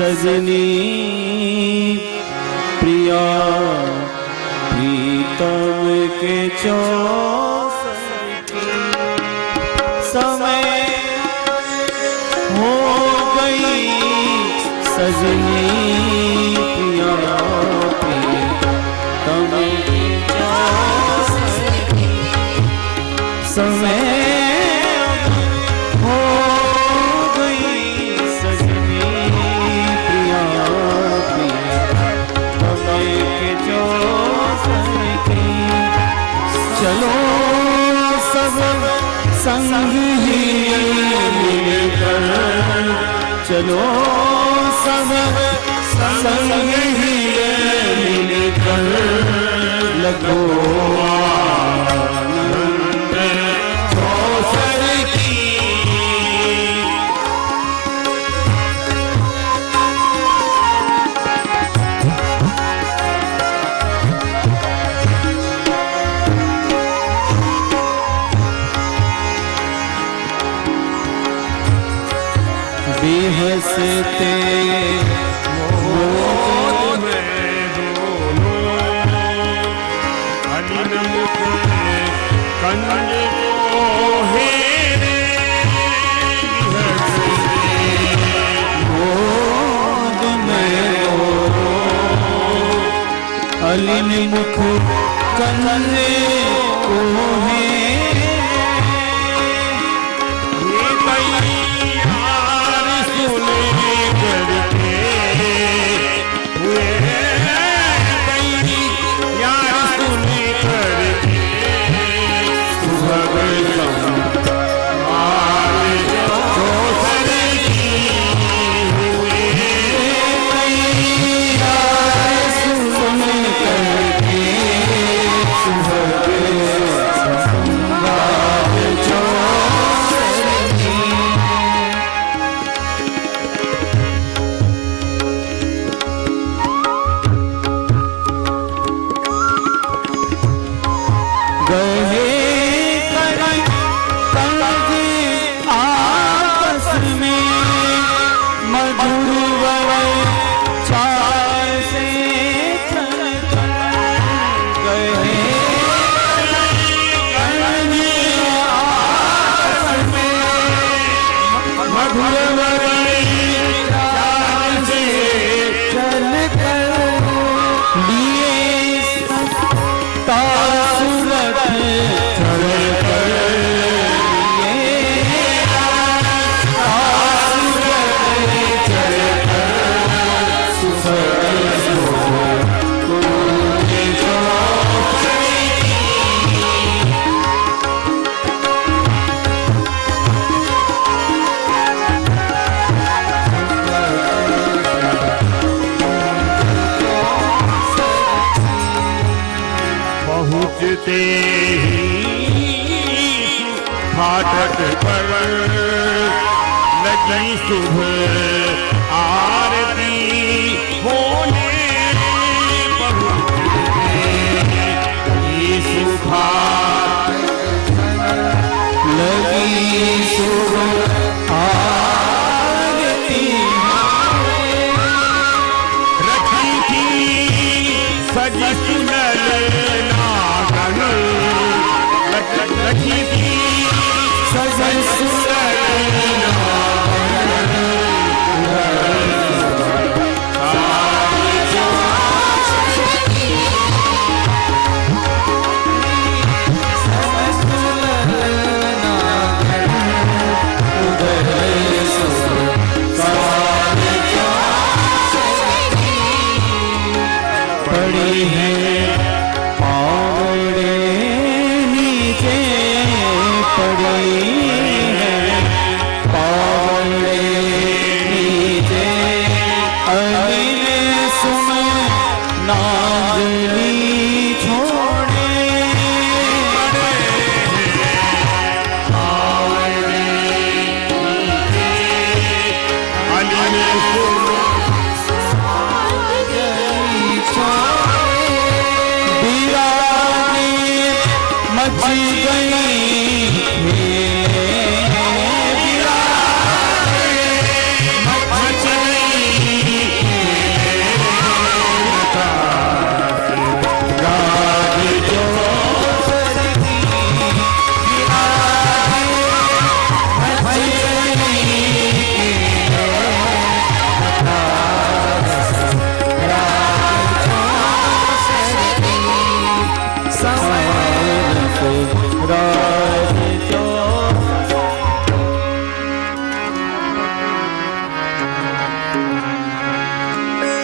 सजनी प्रिया प्रीतम के चौसर की समय हो गई सजनी प्रिया प्रीतम के चौसर की समय संग ही मिलकर चलो सब संग ही मिलकर लगो आनंद चौसर की बेहसते मोद में दोनों अनिल मुख कंज को हेरे मोद में दोनों अनिल मुख कंज को फाटक पर लगी सुबह आरती होने लगी सुबह आरती रखी थी सजी सुनल नागन रखी थी सजी सुनल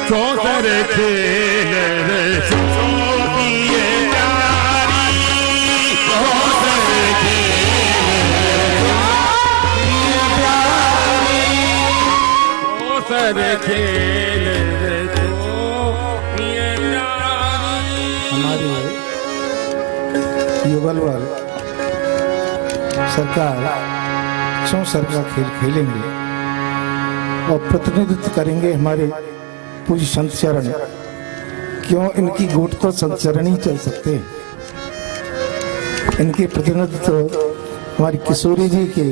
चौसर खेल रे चौकिए प्यारी, चौसर खेल रे चौकिए प्यारी। हमारे युगलवाल सरकार चौसर का खेल खेलेंगे और प्रतिनिधित्व करेंगे हमारे पूज्य संत चरण। क्यों इनकी गोट तो संत चरण ही चल सकते हैं। इनके प्रतिनिधित्व हमारी किशोरी जी के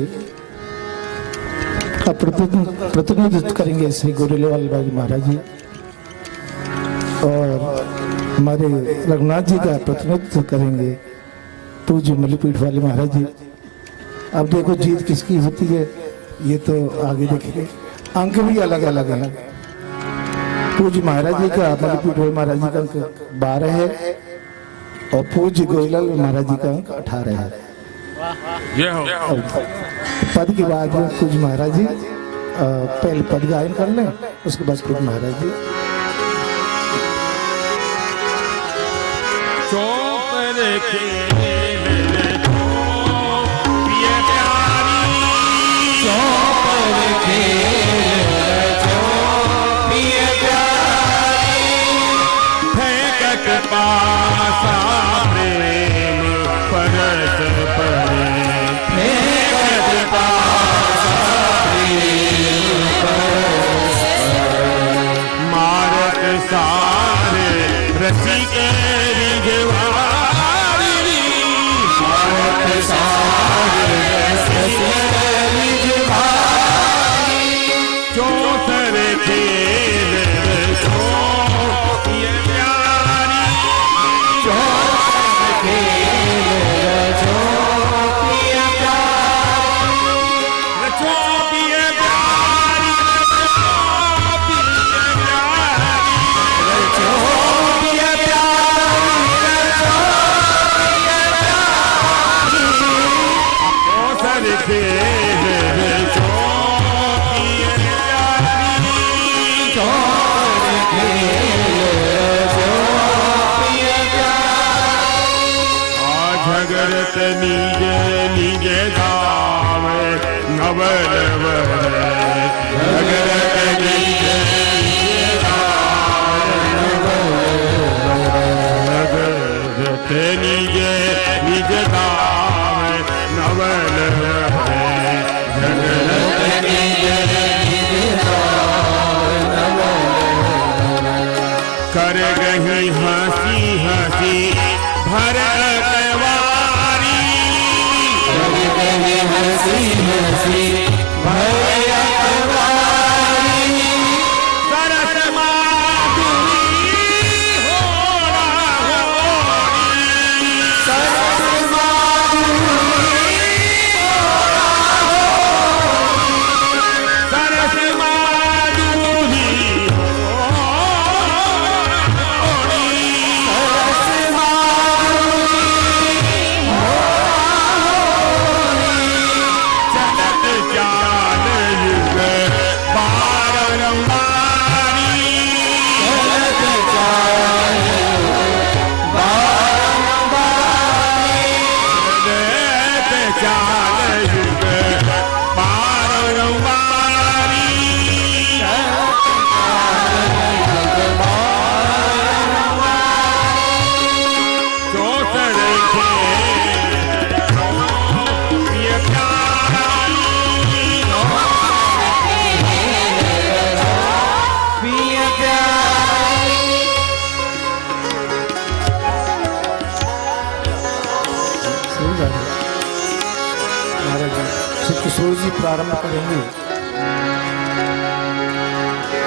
का प्रतिनिधित्व करेंगे श्री गोरेलाल बाजी महाराज जी, और हमारे रघुनाथ जी का प्रतिनिधित्व करेंगे पूज्य मलीपीठ वाले महाराज जी। अब देखो जीत किसकी होती है ये तो आगे देखेंगे। अंक भी अलग अलग है। पूज्य महाराज जी का मलीपीठ वाले महाराज जी का अंक 12 है और पूज्य गोरेलाल महाराज जी का अंक 18 है। पद के बाद पूज्य महाराज जी पहले पद गायन कर लें, उसके बाद पूज्य महाराज जी। चौपर खेल रे चौकिए प्यारी, चौपर खेल रे चौकिए प्यारी। फेंकत पासा प्रेम परस परे, फेंकत पासा प्रेम परस परे। मारत सारे रसिक रिझवारी, मारत सारे रसिक रिझवारी। चौसर खेल रे चौकिए प्यारी, चौसर खेल रे चौकिए प्यारी, रे चौकिए प्यारी, रे चौकिए प्यारी, चौसर खेल रे चौकिए प्यारी, चौसर खेल रे चौकिए प्यारी। झगड़त निज निज गाँव नवल वर, झगड़त निज निज गाँव नवल वर, झगड़त निज निज गाँव नवल वर, झगड़त निज निज गाँव नवल वर। कर गही हंसी हंसी भर कवारी, कर गही हंसी हंसी भर कवारी। सरस माधुरी होरा होरी, सरस माधुरी होरा होरी, सरस माधुरी होरी, सरस चलत चाल युग बारंबारी, चलत चाल युग बारंबारी, चलत चाल युग बारंबारी, चलत चाल युग बारंबारी। चौसर खेल चौकिए प्यारी, चौकिए प्यारी। सही बात है महाराज जी। श्री किशोर जी प्रारंभ करेंगे,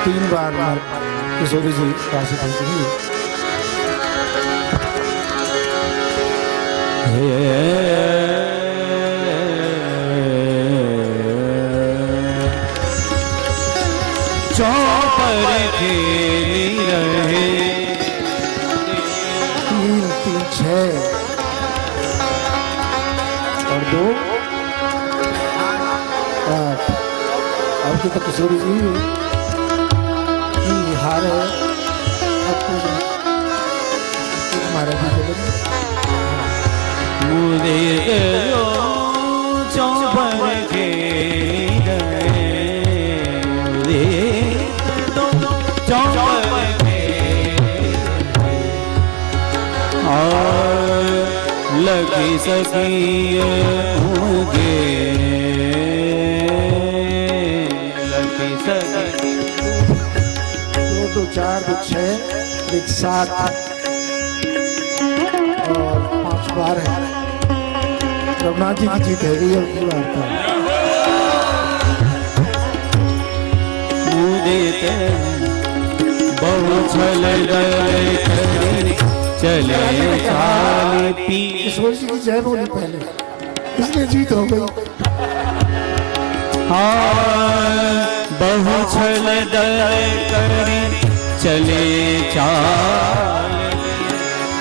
3 बार किशोरी जी काशी पहुंचेंगे। चौपर खेली रहे 3 3 6 और 2 8। अब तो किशोरी जी जी हार है अब महाराज जी बोलेंगे। मुझे गयो चौपर खेल गए, मुझे चौपर खेल और लगी सकी मुझे लगी सकी। 2 2 4 2 6 1 7 और 5 बार है। रघुनाथ जी की जीत है ये की वार्ता। मुझे बहु छल गए करी चले चाल पी। ईश्वर जी की जय बोली पहले इसलिए जीत हो गई। बहु छल गए करी चले चाल,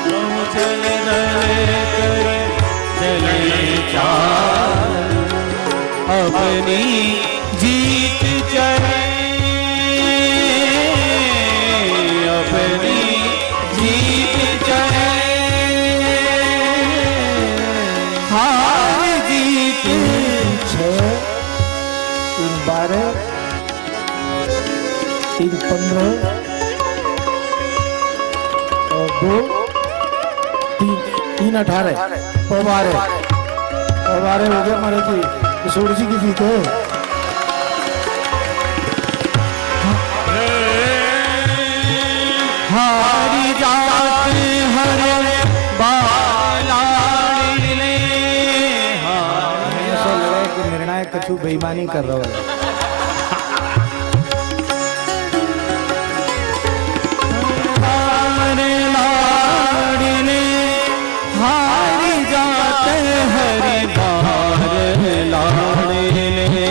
बहु छल गए करी चले चाल, अपनी जीत चले अपनी जीत चले हार जीत। 6 3 12 3 15 और 2 3 18 12 हो गया हमारे जी। किशोर जी की जीत है। हारी जात हर बालाड़िले। ऐसा लगा कि निर्णायक कछु बेईमानी कर रहा है। लाड़िले हारी जात हरि बार लाड़िले,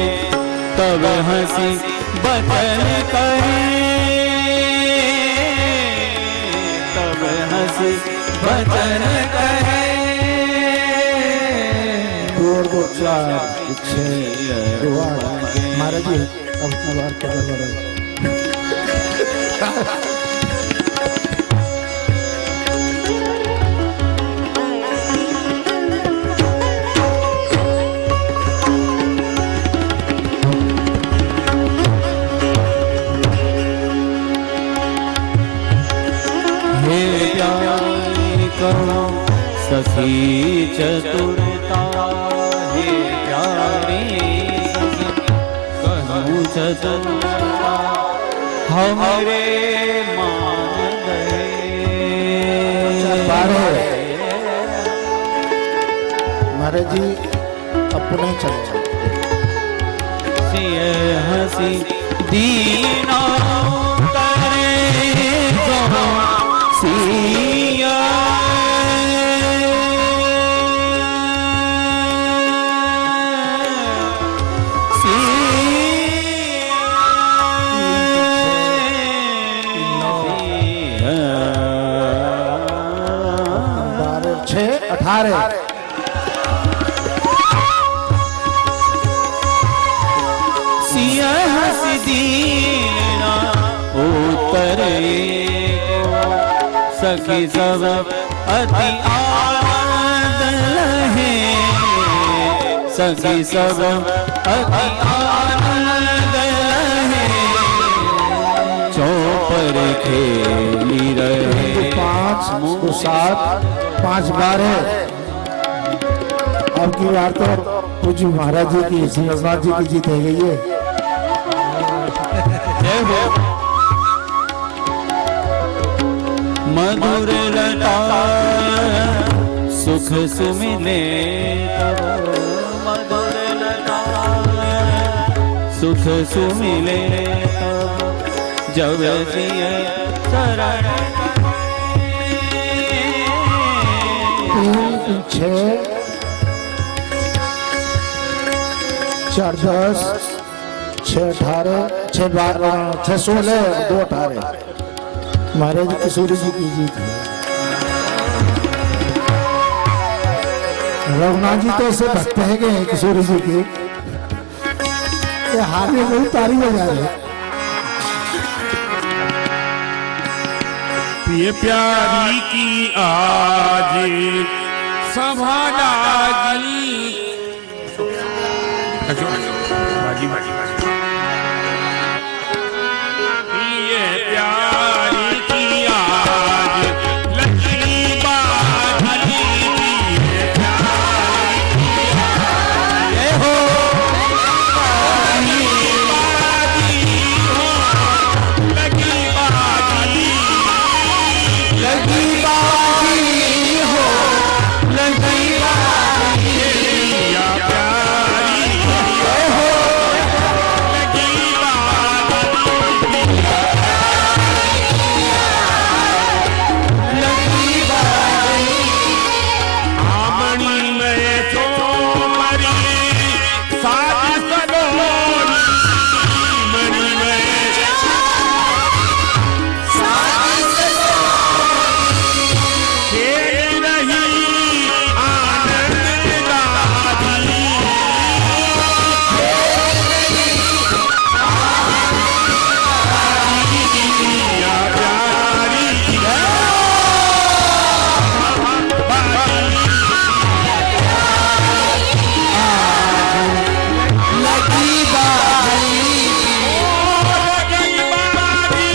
तब हंसी बचन करे तब हंसी बचन करे। 2 और 2 4 6 2 8 महाराज जी अब अपना बार पकड़ रहे। हे प्यारी करो सखी चतुरता, हे प्यारी सखी कहूँ चतुरता, हमरे मान गए। महाराज जी अपने चल सिय हंसी दीना करे जो सिया। बारह 6 18 सिया हंसी दीना उतरे सखी सब अति आनंद लहे, सखी सब अति आनंद लहे, चौपर खेली रहे। 5 2 7 5 12 अब की बार तो पूज्य महाराज जी की सिंहनाथ जी की जीत हो गई है। जय हो। मधुर लता सुख सुमिले तब, मधुर लता सुख सुमिले तब, जब सिय शरण 3 6 4 10 6 18 6 12 6 16 2 18 महाराज किशोरी जी की जीत है। रघुनाथ जी तो ऐसे भक्त है गए किशोरी जी के हाथ में बहुत तारी बजा रहे। ये प्यारी की आज सभा लागी बाजी बाजी ये प्यारी की आज लगी बाजी ये प्यारी की आज हो लगी बाजी हो लगी बाजी लगी बाजी हो लगी बाजी या प्यारी हो लगी लगी बाजी आमणी में तो मरी साज सलोनी मणि में खेल रही आनंद दादी या प्यारी लगी बाजी लगी बाजी हो लगी बाजी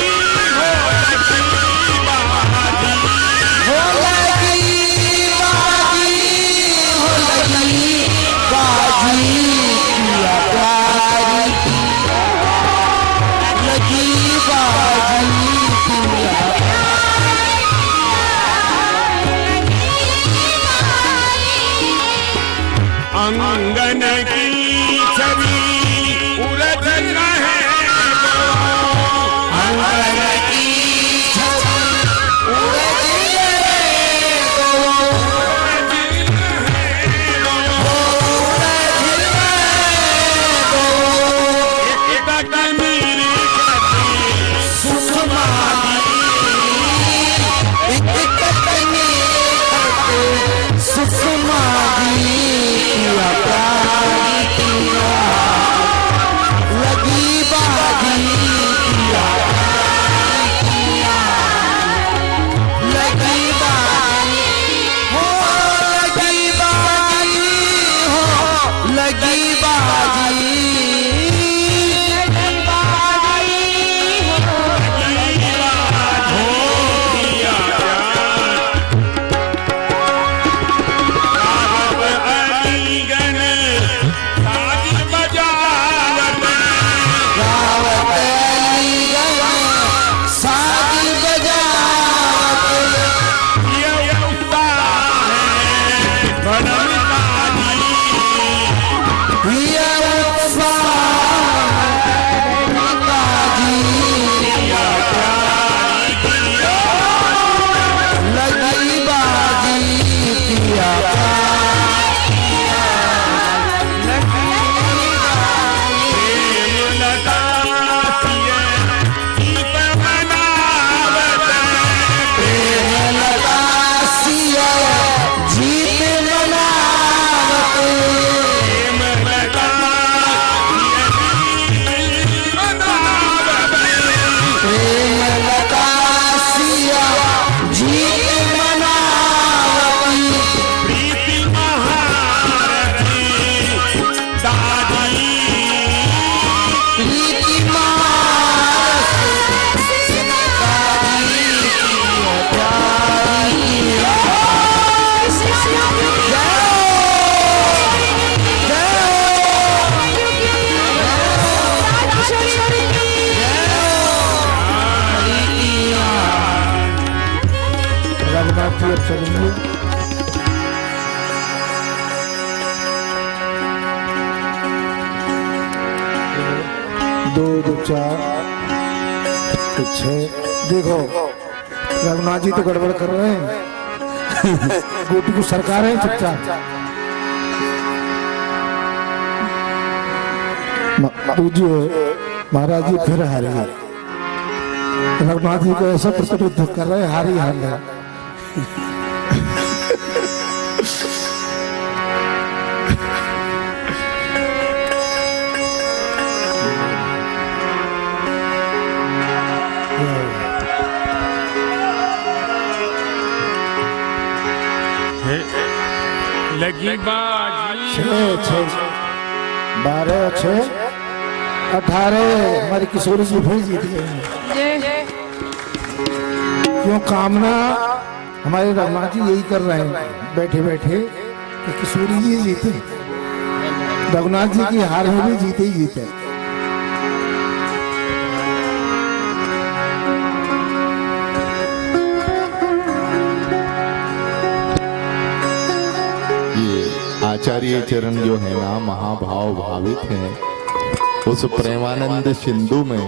हो लगी बाजी हो लगी बाजी किया प्यारी लगी बाजी किया अंगन की छवि उलझन है अंगन की लगी बाजी किया लगी बाजी हो लगी बाजी हो लगी बाजी अलीगन साज बजावत गावत अलीगढ़ साज बजावत ये उत्साह है भड़न ताजी हिया उत्साह बाजी लगी बाजी किया प्रेम लगा सिए जीत मनावत प्रेम लगा सिया जीत मनावत प्रेम लगा सिए जीत मनावत प्रेम लगा सिया जीत मनावत प्रीति महारथी दादी प्रीति मार रघुनाथ जी अब चलेंगे दो दो चार तो छह देखो रघुनाथ जी तो गड़बड़ कर रहे हैं गोटी को सरकार है चुपचाप पूज्य महाराज जी फिर हारे रघुनाथ जी को ऐसा प्रस्तुत कर रहे हैं हारी हार है लगी बाजी 6 12 6 18 हमारी किशोरी जी फिर जीत गई। क्यों कामना हमारे रघुनाथ जी यही कर रहे हैं बैठे बैठे कि किशोरी जी जीते। रघुनाथ जी की हार में भी जीते ही जीते। ये आचार्य चरण जो है ना महाभाव भावित हैं, उस प्रेमानंद सिंधु में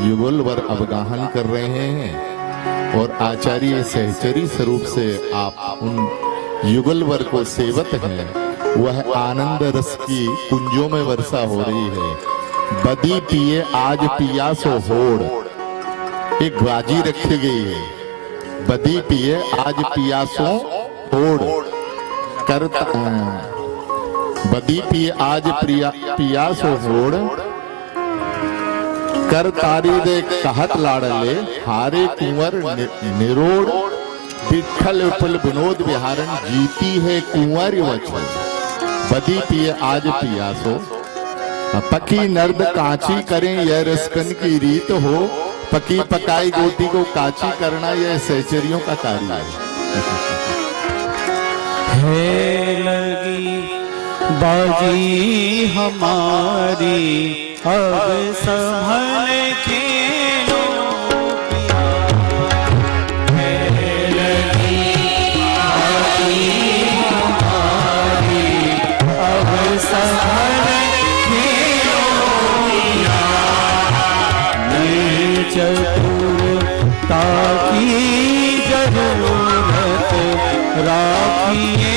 युगलवर अवगाहन कर रहे हैं और आचार्य सहचरी स्वरूप से आप उन युगलवर को सेवत हैं। वह आनंद रस की कुंजों में वर्षा हो रही है। बदी पिए आज पियासो होड़, एक बाजी रखी गई है। बदी पिए आज पियासो होड़ करता, बदी पिए आज पियासो होड़ कर तारी दे कहत लाड़ले हारे कुंवर निरोड़ विठल विपुल विनोद विहारन जीती है कुंवर वचन। बदी पिए आज पियासो, पकी नर्द कांची करें यह रसकन की रीत हो। पकी पकाई गोटी को काची करना यह सहचरियों का कार्य है। लगी बाजी हमारी अब संभल खेलो पिया। है लगी बाजी हमारी अब संभल खेलो पिया। नई चतुरता की जरूरत राखिए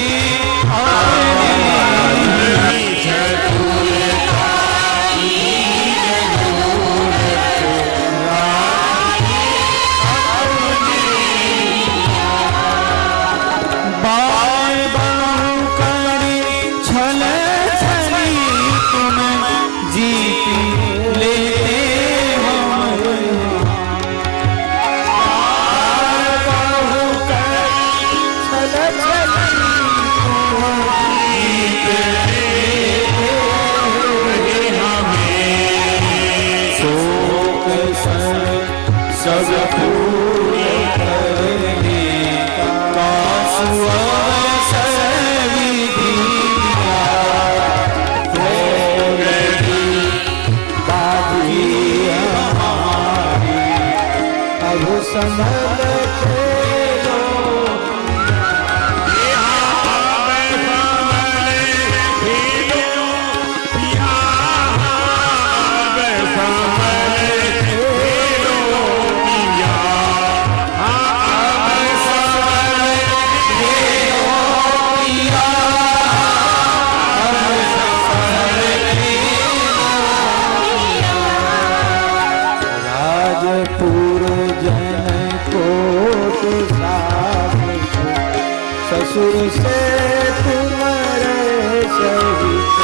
ससुर से तुम्हारे सहित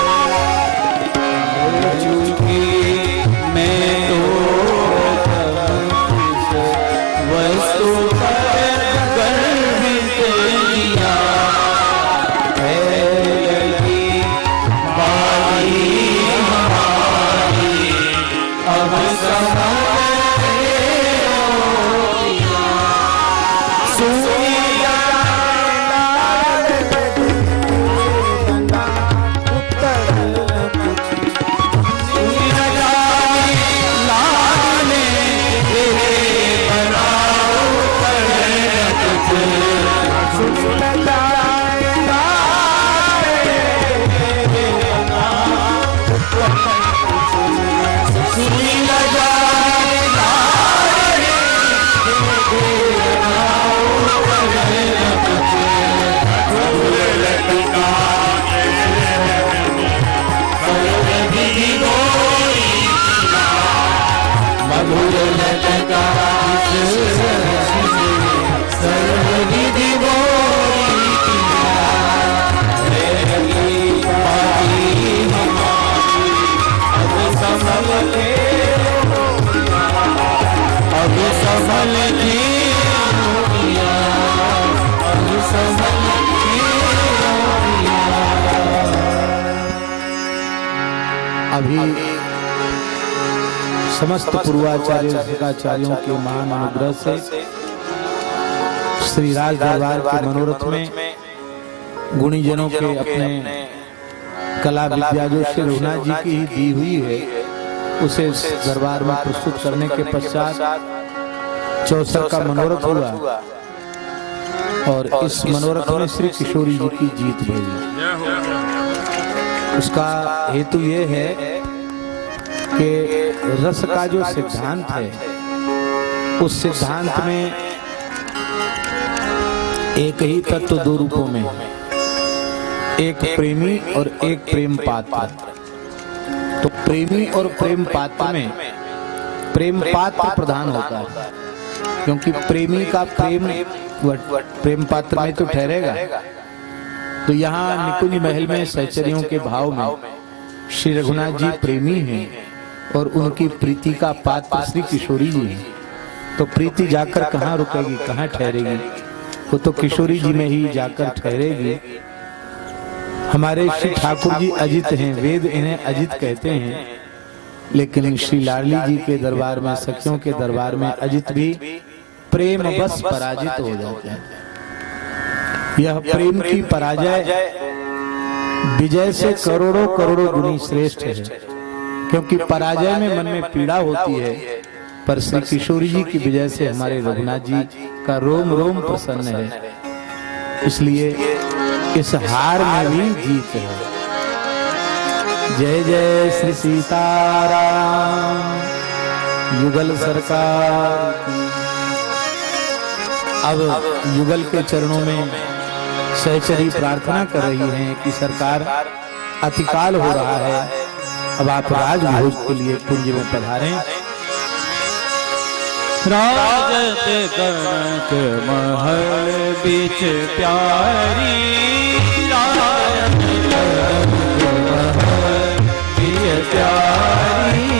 चूंकि मैं तो वस्तु पर गर्वित लिया। है लगी बाजी हमारी अब संभल संभल अभी समस्त पूर्वाचार्य शिकाचार्यों के महान अनुग्रह से श्री राज दरबार के मनोरथ में गुणीजनों के अपने कला विद्या जो श्री रघुनाथ जी की ही दी हुई है उसे इस दरबार में प्रस्तुत करने के पश्चात चौसर का मनोरथ हुआ और इस मनोरथ में श्री किशोरी जी की जीत भई। उसका हेतु ये है कि रस का जो सिद्धांत है उस सिद्धांत में एक ही तत्व दो रूपों में, एक प्रेमी और एक प्रेम पात्र। तो प्रेमी और प्रेम पात्र में प्रेम पात्र प्रधान होता है, क्योंकि प्रेमी का प्रेम पात्र में तो ठहरेगा। तो यहाँ निकुंज महल में सहचर्यों के भाव में श्री रघुनाथ जी प्रेमी हैं और उनकी प्रीति का पात्र श्री किशोरी जी हैं। तो प्रीति जाकर कहाँ रुकेगी, कहाँ ठहरेगी? वो तो किशोरी जी में ही जाकर ठहरेगी। हमारे श्री ठाकुर जी अजित हैं, वेद इन्हें अजित कहते हैं, लेकिन श्री लाडली जी के दरबार में, सखियों के दरबार में अजित भी प्रेम बस पराजित हो जाते हैं। यह प्रेम की पराजय विजय से करोड़ों करोड़ों गुनी श्रेष्ठ है, क्योंकि पराजय में मन में पीड़ा होती है, पर श्री किशोरी जी की विजय से हमारे रघुनाथ जी का रोम रोम प्रसन्न है। इसलिए इस हार में भी जीत है। जय जय श्री सीताराम, युगल सरकार की। अब युगल के चरणों में सहचरी प्रार्थना कर रही हैं कि सरकार अतिकाल हो रहा है, अब आप राजभोज के लिए कुंज में पधारें। राजत कनक महल बीच प्यारी, राजत कनक महल बीच प्यारी,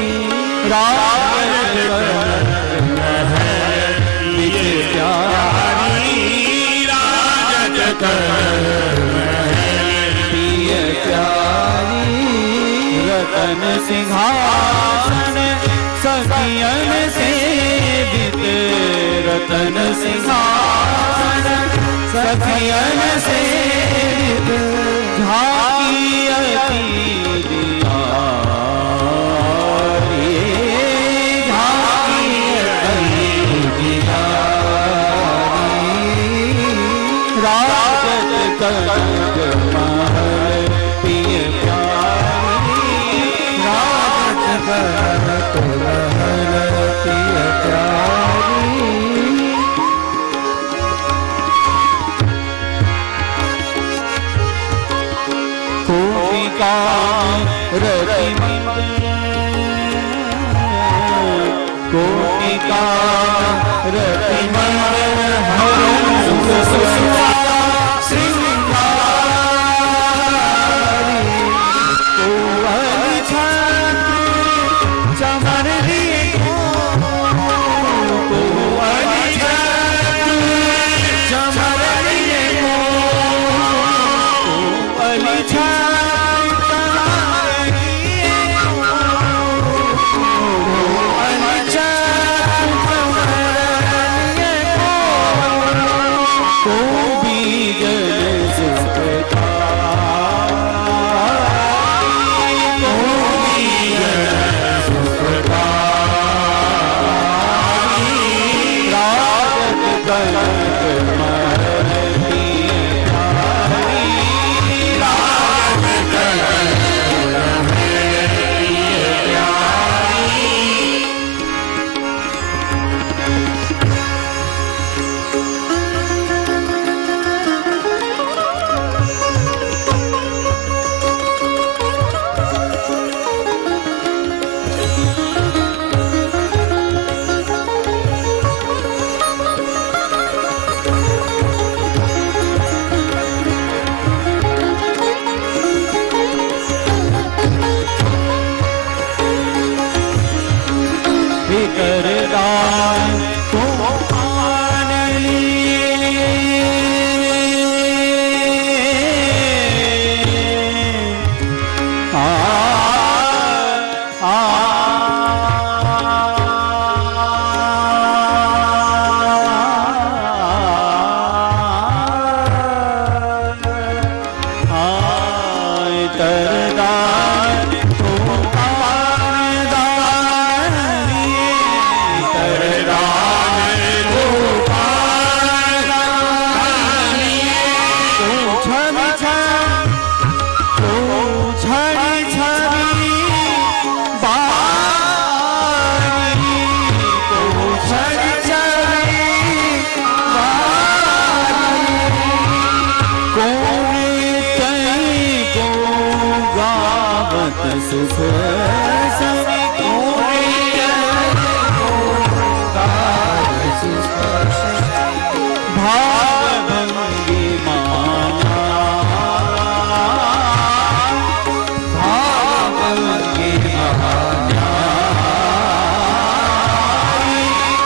राजत कनक महल बीच प्यारी, राजत कनक महल बीच प्यारी, रतन सिंहासन सखियन से रतन सिंहासन सखियन से झांकी अति दियारी, झांकी अति दियारी, राजत कनक महल पिय प्यारी, राजत कनक महल पिय प्यारी। कोटिका रति मंगल हरं श्रृंगारी, कोवल छत्र चमर लिए, कोवल छत्र चमर लिए, कोवल छत्र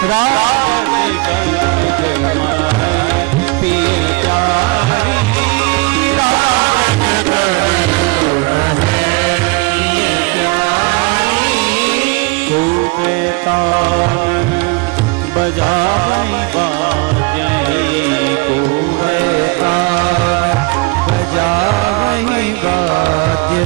रात पिए प्यारी रात कूबे तान बजाई बाजे कूबे तान बजाई बाजे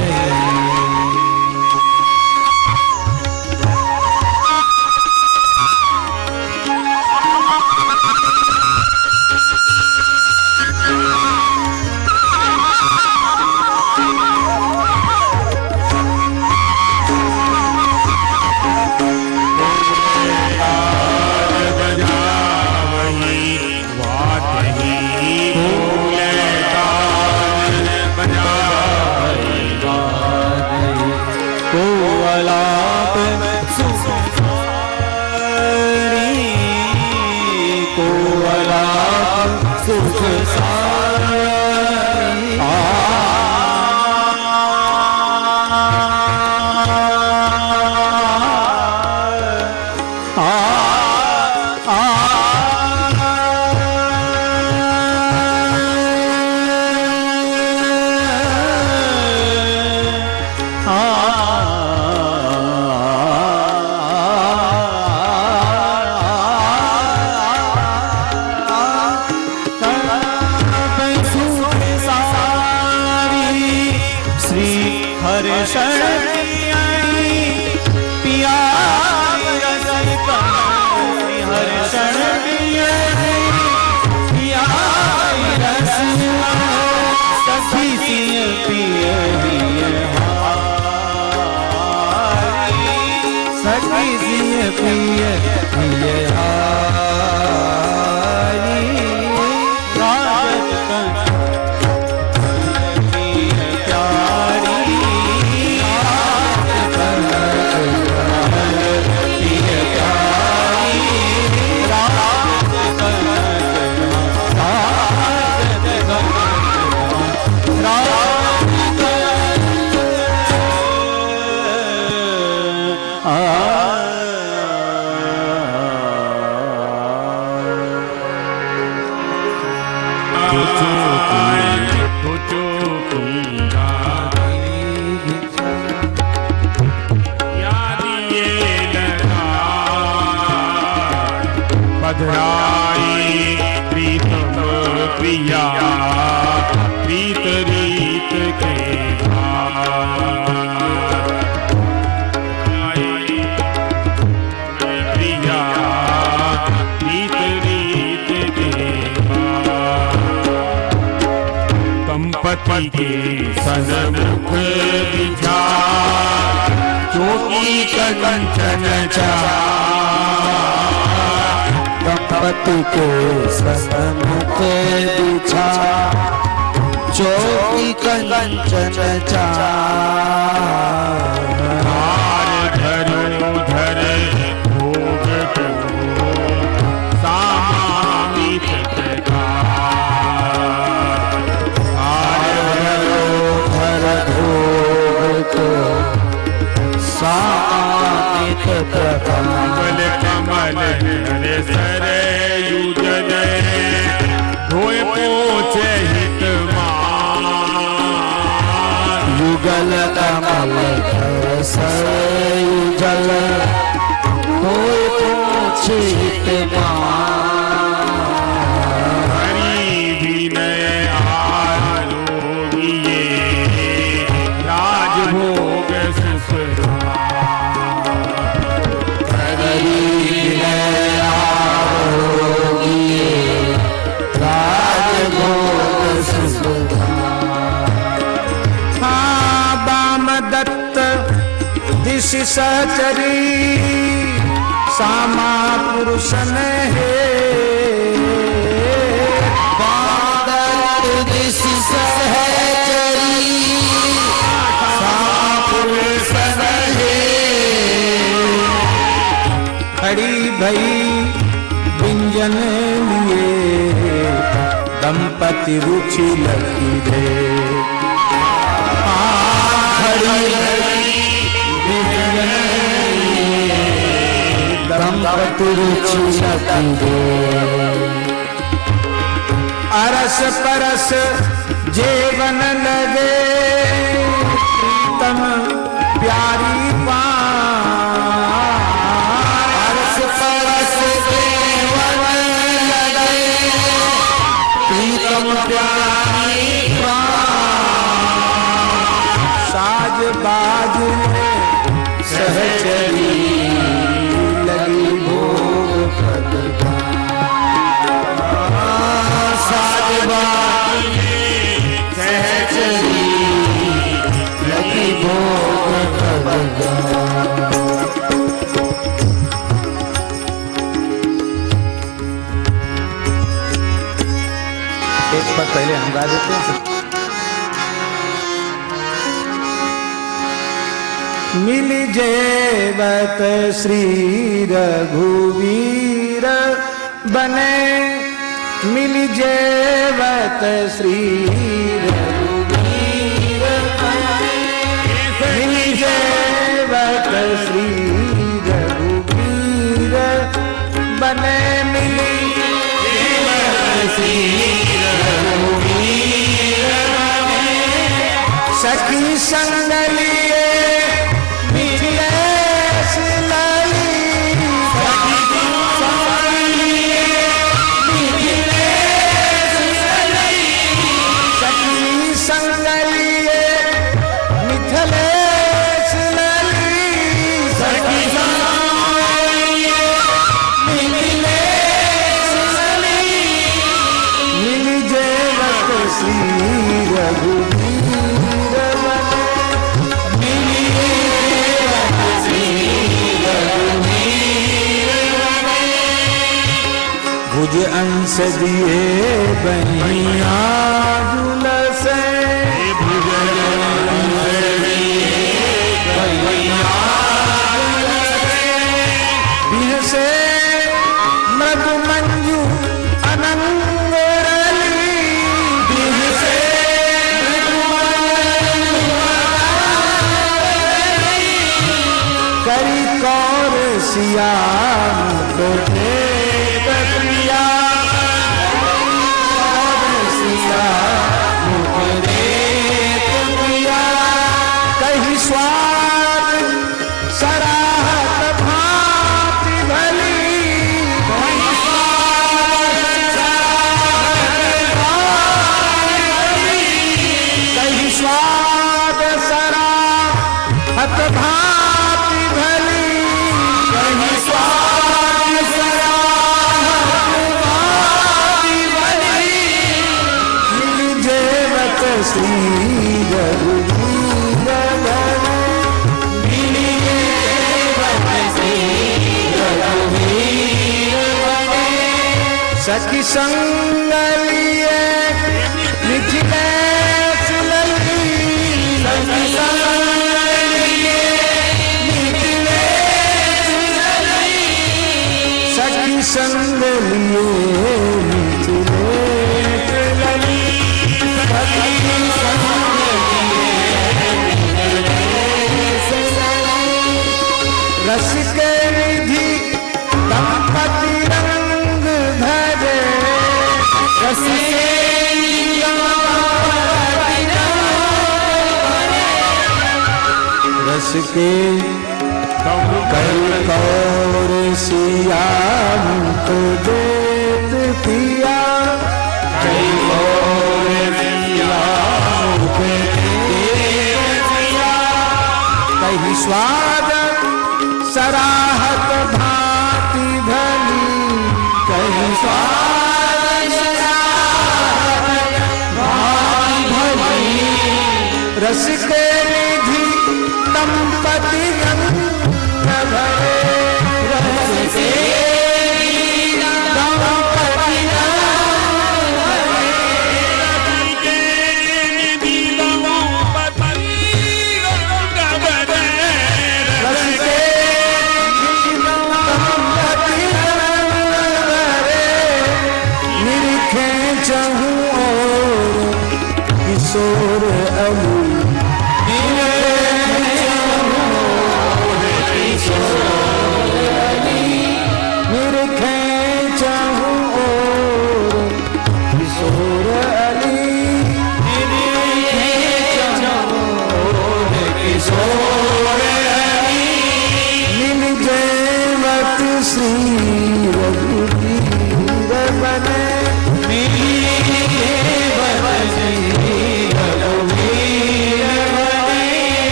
पति के सन्मुख विचार चोटी कंचन दंपति के सन्मुख विचार चोटी कंचन धर भोग सामामित कमल कमल हरे सरे युजन धोए पोछे हित युगल कमल सरे युजल धोए पोछे हित हरि विनय आरोगिये राजभोग सुसरा दिशि सहचरी सामा पुरुषन है दिशि सहचरी सामा पुरुषन है खड़ी भई व्यंजन लिए दंपति रुचि लगी दे खड़ी संपत रुचि लखी दे। अरस परस जेवन लगे प्रीतम प्यारी पान। अरस परस जेवन लगे प्रीतम प्यारी पान। साज बाज में सहचरी लगी भोग प्रदान। साज बाज में सहचरी लगी भोग प्रदान। एक बार पहले हम गा देते हैं। मिल जेवत श्री रघुवीर बने। मिल जेवत श्री रघुवीर बने। मिल जेवत श्री रघुवीर बने। मिल जेवत श्री रघुवीर बने। सखी संग लिए भुज अंश दिए बनिया झुलसे। भुज अंश दिए बनिया झुलसे। बिहसे मृदु मंजू अनंग रली। बिहसे मृदु मंजू करी कौर सिया को भांति भली। कहीं स्वाद सराहत भांति भली। मिल जेवत श्री रघुवीर बने। मिल जेवत श्री रघुवीर बने। सखी संग लिए मिथिलेश लली। सखी संग संग लिए मिथिलेश लली। सखी संग लिए मिथिलेश लली। रस के निधि दंपति रंग धरे। रस के निधि दंपति रंग धरे। रस के कल कौर सिया तो देत पिया। कल कौर सिया तो देत पिया। कहीं स्वाद सराहत भांति भली। कहीं स्वाद सराहत भांति भली। रस के निधि दंपति रंग भरे। रस के दंपति रंग भरे। रस के दंपति रंग भरे। निरखे चहु और किशोर अली। निरखे चहु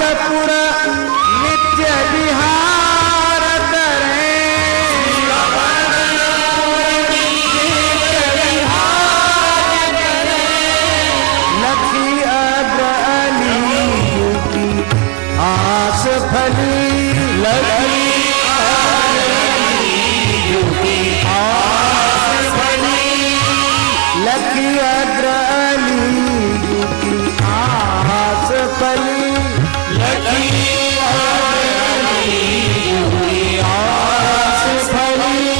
पदपुर नित्य विहार करे लखी अग्र अली की आस फली लखी लखी अग्र अली की आस फली लखी अग्र अली की आस फली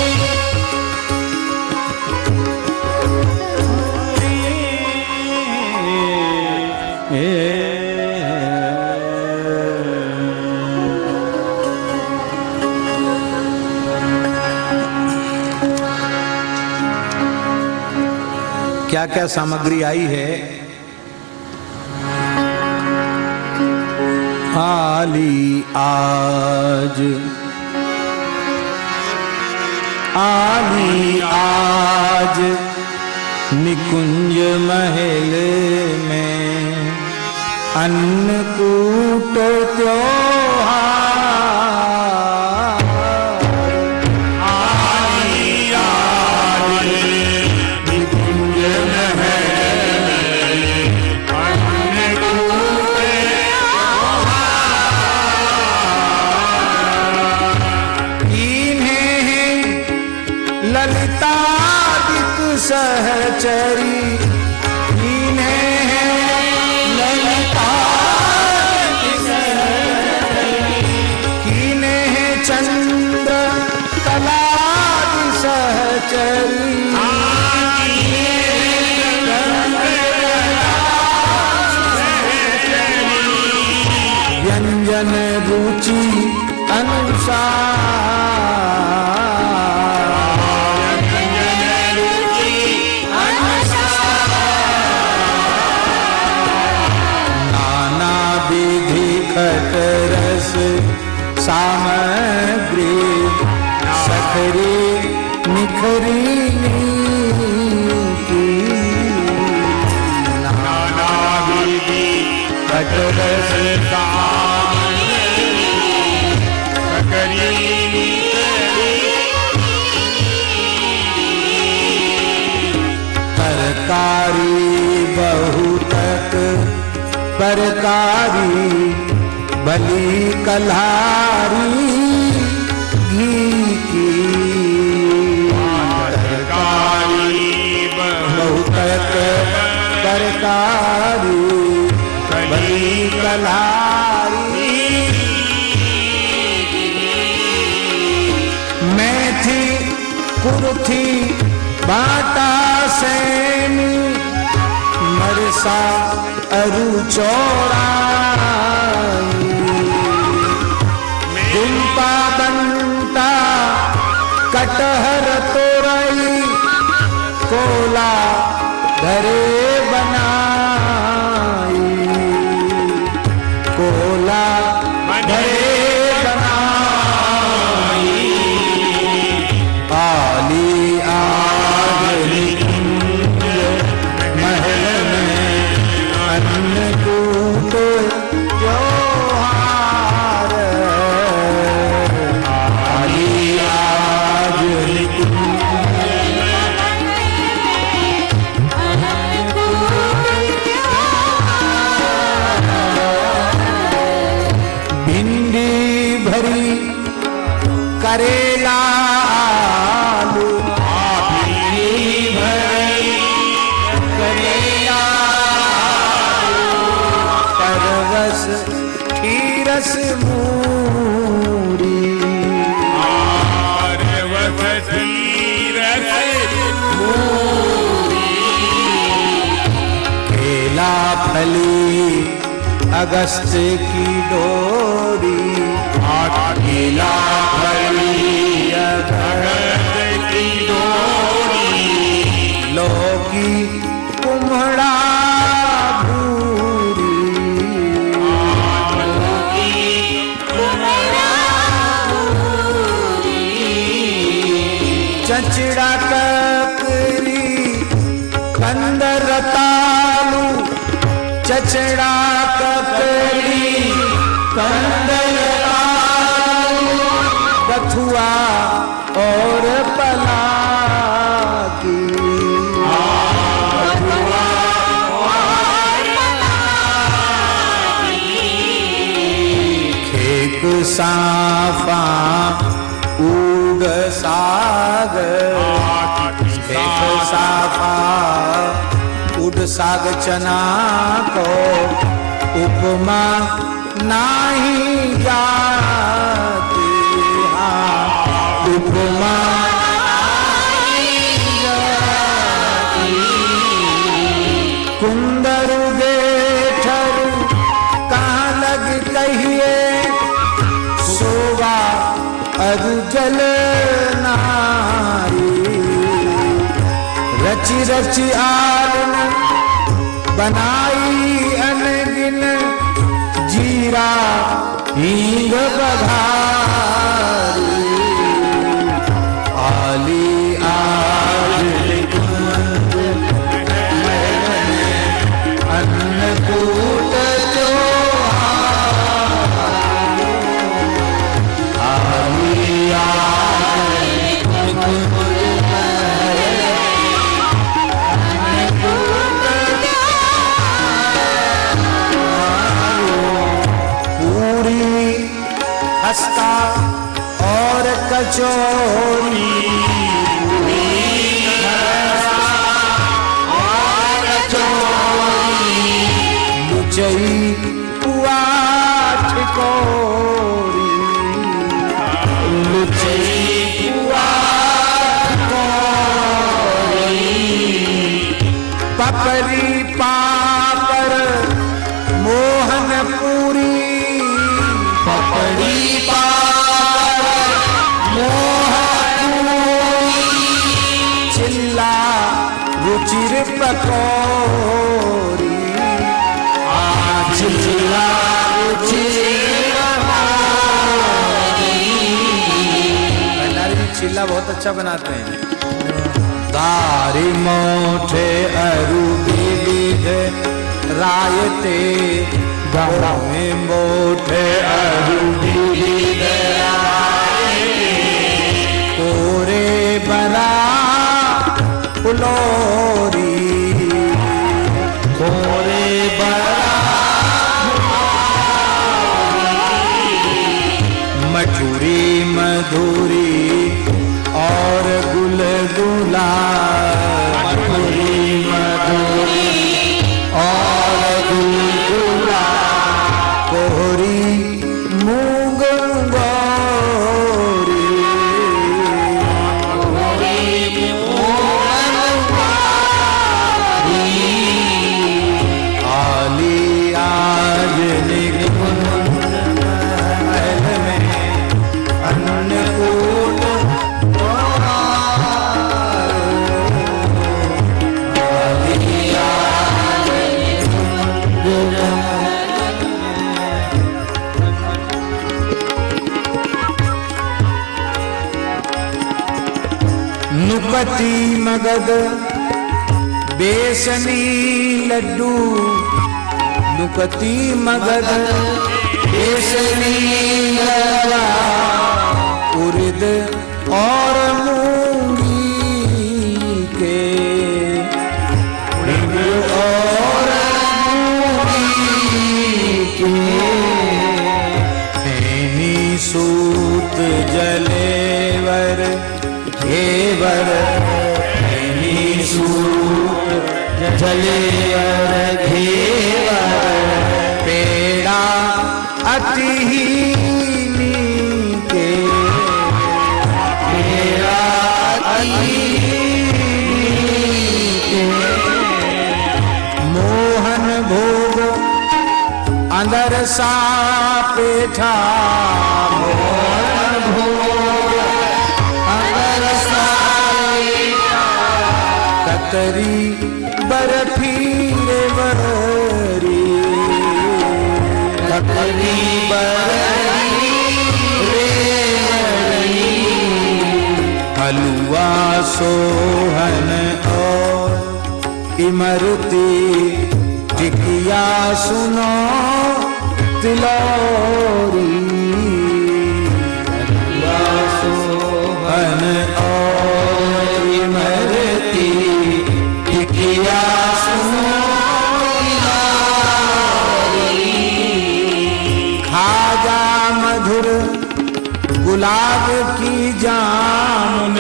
क्या क्या सामग्री आई है। आली आज आली आज निकुंज महल में अन्नकूट त्योहार ललितादिक सहचरी इन्हें ललितादिक सहचरी इन्हें चंद्र कलादि सहचरी व्यंजन रुचि अनुसार रस सामग्री सखरी निखरी की नाना विधि कटरस तरकारी बहुतक परकारी बलि कल्हारी घी की तरकारी बहुतक तरकारी बलि कल्हारी मेथी कुर्थी बाटा सैनी मरसा अरु चौड़ा गुंपा बंटा कटहर तोरई कोला घरे बनाई कोला घरे बनाई आली आगली महल में अन्नकूट त्योहार करेला आलू करेला परवस खीरस मूरी केला फली अगस्त की डोरी केला फली अगस्त की डोरी लौकी कुम्हड़ा भूरी चचड़ा ककरी कंदर तालू चचड़ा ककरी बंदर आलू बथुआ और पलाकी खेक साफा उग सागर खेक साफा उड साग चना को उपमा नाही जाती हाँ उपमा कुंदरु गेठरु कहाँ लग कहिए सोवा अरु जल नारी रचि रचि आलन बनाई अनगिन जीरा हींग बघारी आली आज अन्नकूट खस्ता और कचौरी लुचई पुआ ठिकोरी लुचई पुआ पपरी पापर मोहन पूरी पपड़ी चिल्ला रुचिर पकौरी चिल्ला रुचिर भंडारी जी चिल्ला बहुत अच्छा बनाते हैं दारी मोठे अरु विविध रायते में मोठे अरु विविध कोरे बरा फुलोरी कोरे बरा मठुरी मधुरी और गुलगुला मठुरी मधुरी और गुलगुला कोहरी मूंग नुकती मगध बेसनी लड्डू नुकती मगध बेसनी लड्डू उर्द और मूंगी के उर्द और मूंगी के हैनी सूत जलेवर घेवर हैनी सूत जलेवर घेवर पेड़ा अति के पेड़ा अति के मोहन भोग अंदर सा पेठा मोहन भोग अंदर सा कतरी बर्फी रेवरी कतरी बर्फी रेवरी हलवा सोहन और इमरती टिकिया सुनो तिलोरी सोहन और मरती टिकिया खाजा मधुर गुलाब की जामुन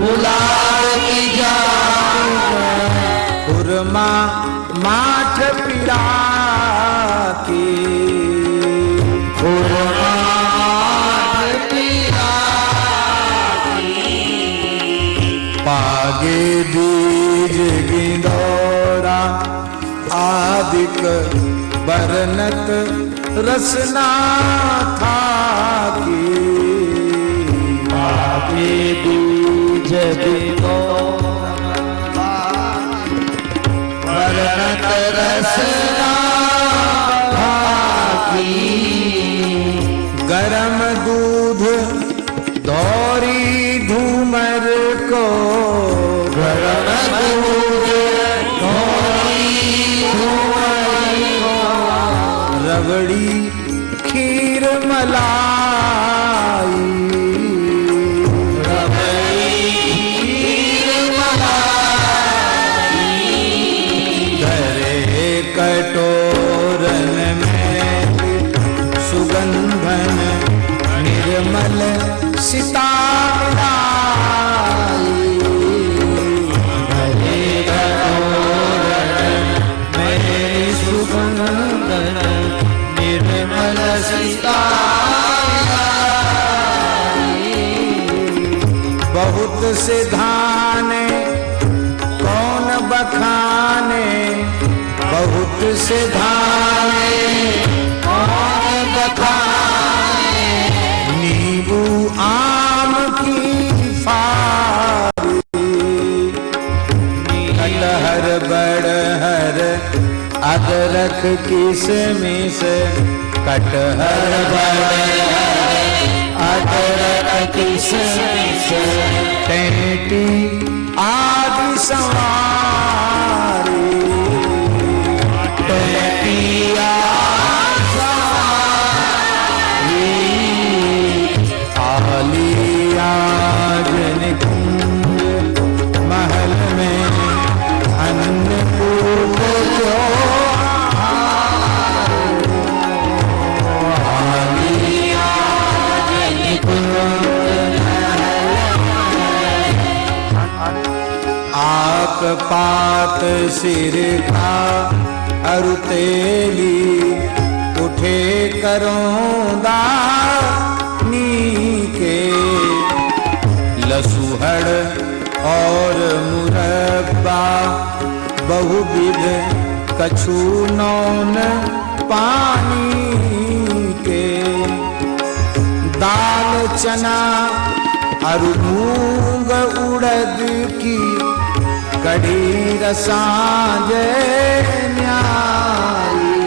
गुलाब की जामुन खुरमा माठ पिरा की खुरमा माठ पिरा पागे बीज गिंदौरा आदिक बरनत रसना था की पागे बीज गिंदौरा बरनत रसना था की गरम दूध दौरी धूमर को गरम दूध दौरी धूमर को रबड़ी खीर मलाई रबड़ी खीर मलाई धरे कटोरन में सुगंधन निर्मल सीता बहुत से धाने कौन बखाने बहुत से धाने कौन बखाने नींबू आम की फारी कटहर बड़हर अदरक किशमिश कटहर बड़हर अदरक किशमिश टेंटी आदि सवारी टेंटी आदि सवारी आलिया निकुंज महल में अन्नकूट आक पात सिर का अरुतेली उठे करोंदा नीके लसुहड़ और मुरब्बा बहुविध कछु नौन पानी के दाल चना और मूंग उड़द की कढ़ी रसांज न्यारी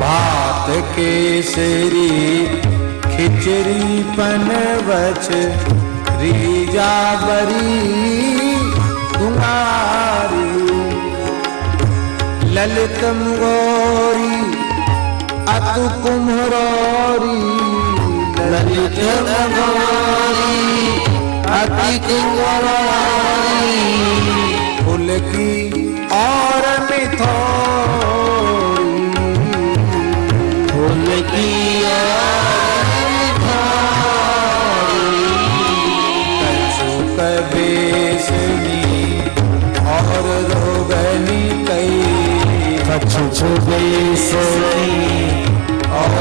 भात केसरी खिचड़ी पनवच रीजा बरी दुंगारी ललित मुगोरी अतु कुम्हरोरी ललित मुगोरी अति कुम्हरोरी फूल की और मिठोरी फूल की कछुक बेसनी और रोगनी कई कछुक बेसनी और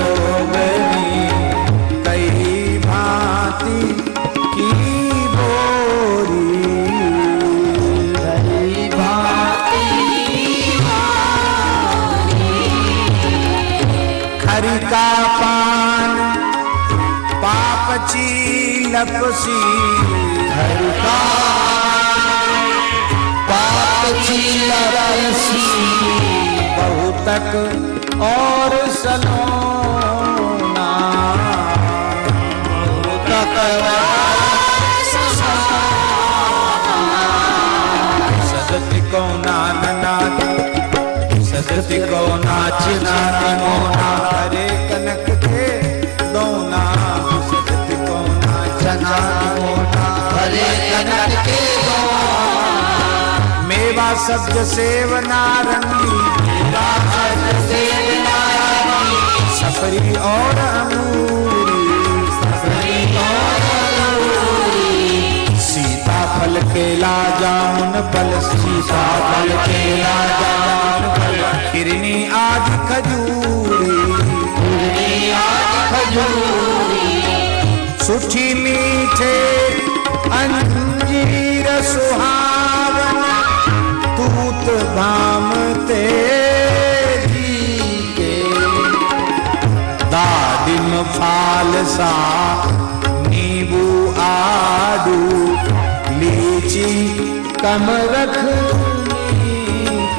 रोगनी कई भांति की बोरी कई भांति खरी का पान पापची लपसी खरी का पापची लपसी बहुतक और सलोना बहुतक सदति को नाना यदि को नाच नानी मोना करे कनक के दोना यदि को नाच नानी मोना करे कनक के दोना मेवा सब्ज सेव नारंगी मेवा सब्ज सेव नारंगी सफरी और अंगूरी सफरी और अंगूरी सीताफल केला जामुन फल सीताफल केला जामुन फल हिरनी आज खजूरी सुठी मीठे अंजीर सुहावन तूत धाम तेजी के दादिम फालसा नींबू आडू लीची कमरख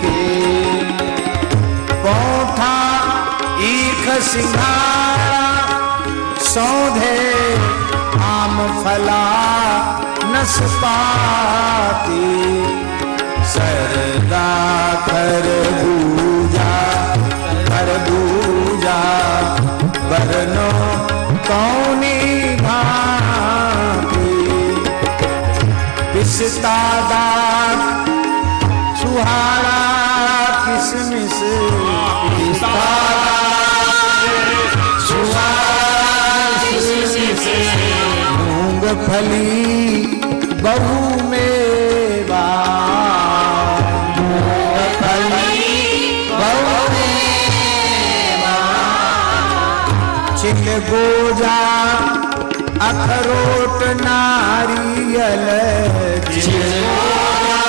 के पौठा ईख सिंघाड़ा सौधे आम फला नसपाती सरदा खरबूजा खरबूजा बरनो कौनी भांति पिस्तादार सुहारा किसमिस मूंगफली बहु मेवा मूंगफली बहु मेवा चिलगोजा अखरोट नारियल चिलगोजा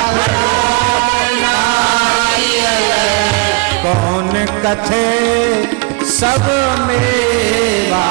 अखरोट नारियल कौन कथे सब मेवा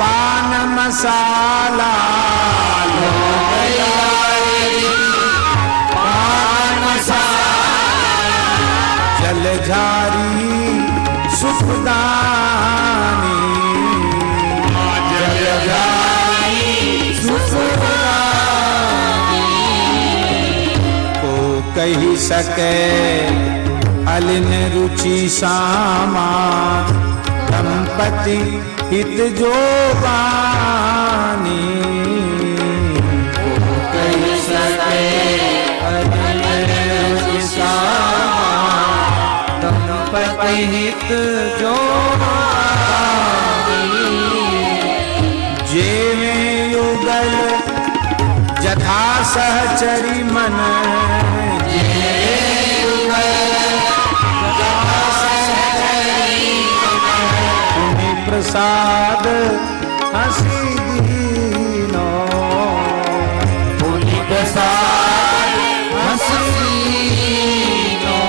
पान मसाला पान मसाला जलझारी सुखदानी जलझारी सुखदानी को कही सके अलिन रुचि सामान दंपति हित जो बानी को कही सके दंपति हित जो बानी जेवे युगल जथा सहचरी मन प्रसाद हसी दीनो पुनि प्रसाद हसी दीनो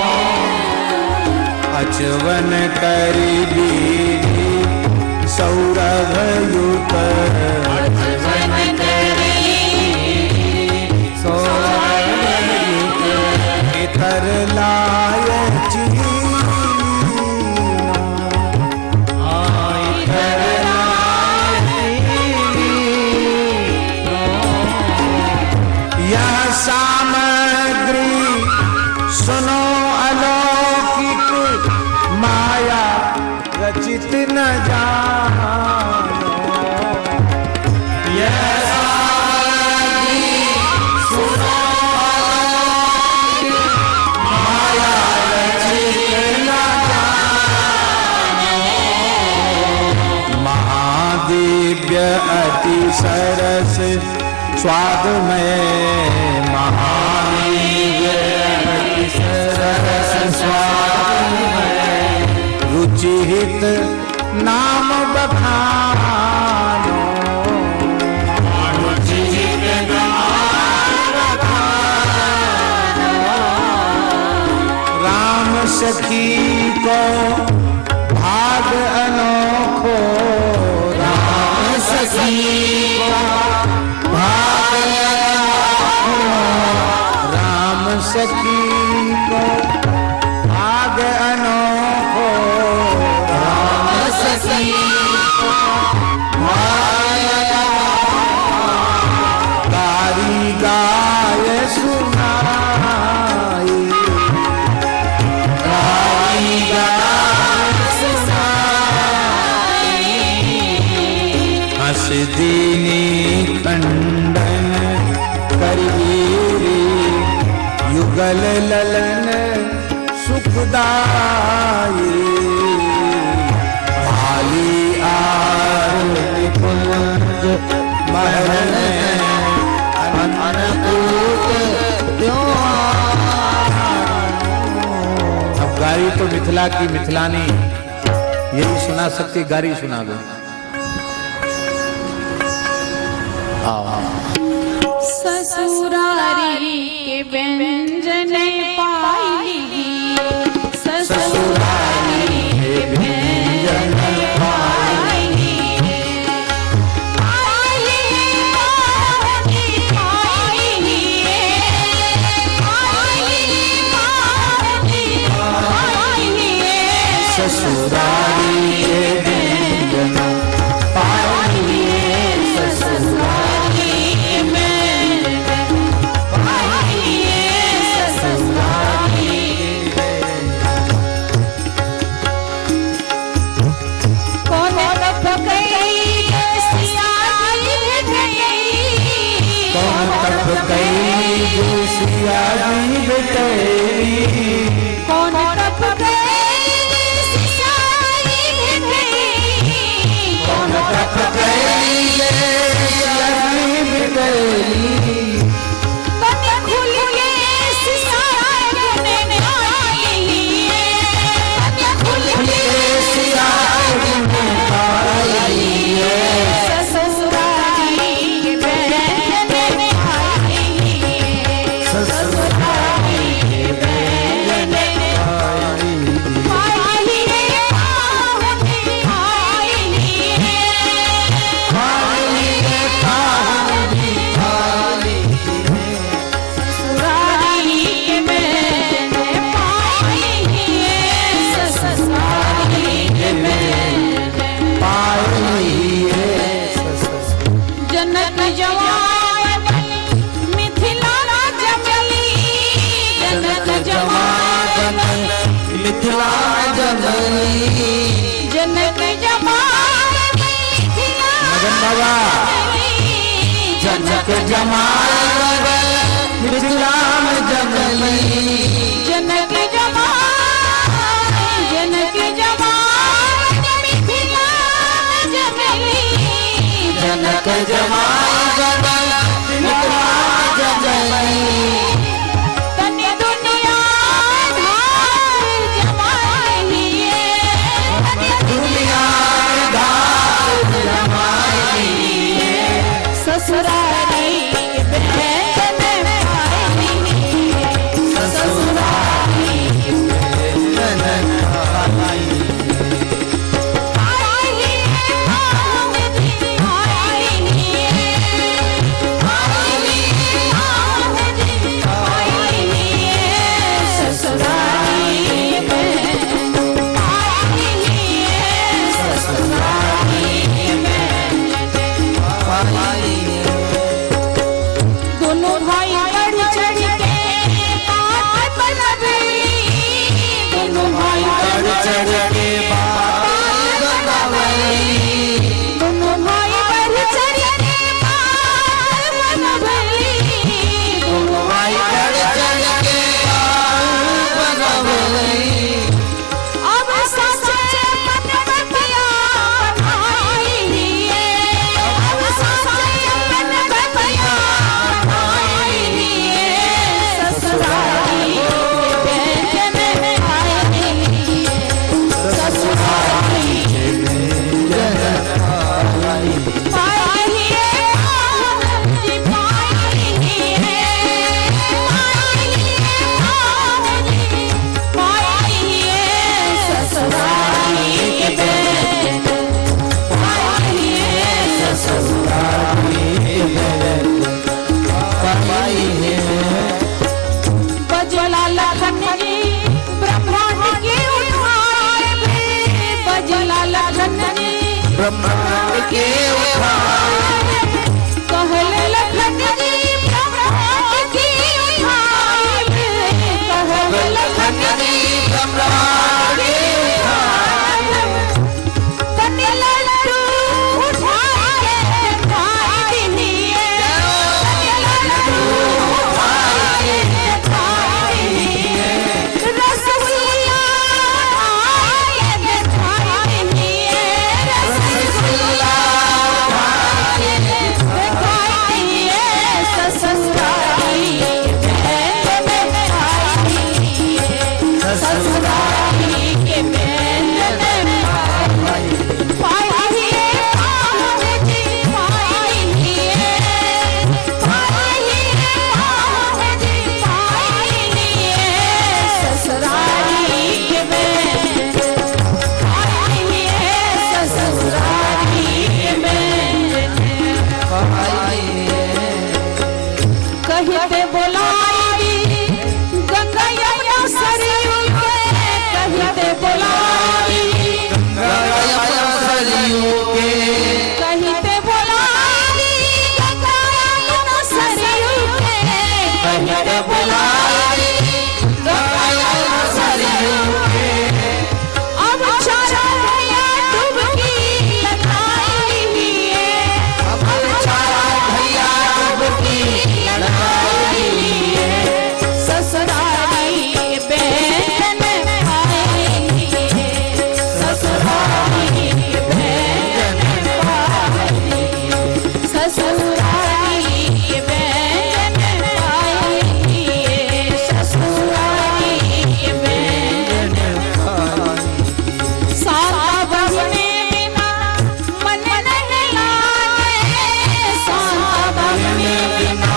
अचवन करी बीरी सौरभ युत अचवन करी सौरभ युत इतर लाय सामग्री सुनो अलौकिक माया रचित न जानो यह सामग्री सुनो अलौकिक माया रचित न जानो महादिव्य अति सरस स्वाद में महावीर सरस स्वाद में रुचि हित नाम बखानो, ชีวิตเป็นนา सखी को भाग राम सखी को भाग अनोखो राम सखी को भाग गारी गाय सुनाई गारी गाय सुनाई हंस दीनी खंडन करीरी युगल ललन सुखदाई भाली आर निकुंज महल अब गारी तो मिथिला की मिथिलानी यही सुना सकती, गारी सुना दो। ससुरारी के व्यंजन पाई ससुरारी के व्यंजन पाई ससुरारी के व्यंजन कौन तप गई सियारी भेटई कौन तप गई सियारी भेटई तन खुल के सियारी ने आई तन खुल के सियारी में आई ससुरारी के व्यंजन आई ससुरारी के व्यंजन आई ससुरारी के व्यंजन पाई ससुरारी के व्यंजन जनक जवान मिथिला जमली जनक जवान मिथिला जमली जनक जवान मिथिला मगन बाबा जनक जमाल मिथिला में जमली जनक जवान मिथिला जमली जनक जमाल मिथिला जमली तने दुनिया धार जमाई तने दुनिया दास जमाई ससुरारी के व्यंजन पाई ससुरारी के जनक आई आई के उठाए कहल लखन जी ब्रह्मांड की उठाए कहल लखन जी ब्रह्मांड की उठाए कन्या लड्डू उठा के खाई दिए कन्या लड्डू उठा के खाई दिए रसगुल्ला खाए के खाई दिए रसगुल्ला खाए के खाई दिए ससुराली बैंड में खाई दिए ससुराली के बैंड में पाई दिए पाव जी पाई दिए पाई जी पाई दिए ससुराली के बैंड पाई दिए ससुराली के बैंड कहते बोलाई गंगा यमुना सरयू के कहते बोलाई गंगा यमुना सरयू के कहते बोलाई गंगा यमुना सरयू के कहते बोलाई गंगा यमुना सरयू के अब चारों भैया डुबकी लगाई लिए अब चारों भैया डुबकी लगाई लिए ससुराली बैंड में खाई लिए ससुराली बैंड में खाई लिए ससुराली बैंड में खाई लिए ससुराली बैंड में खाई साता बहने बिना मन नहीं लागे साता बहने बिना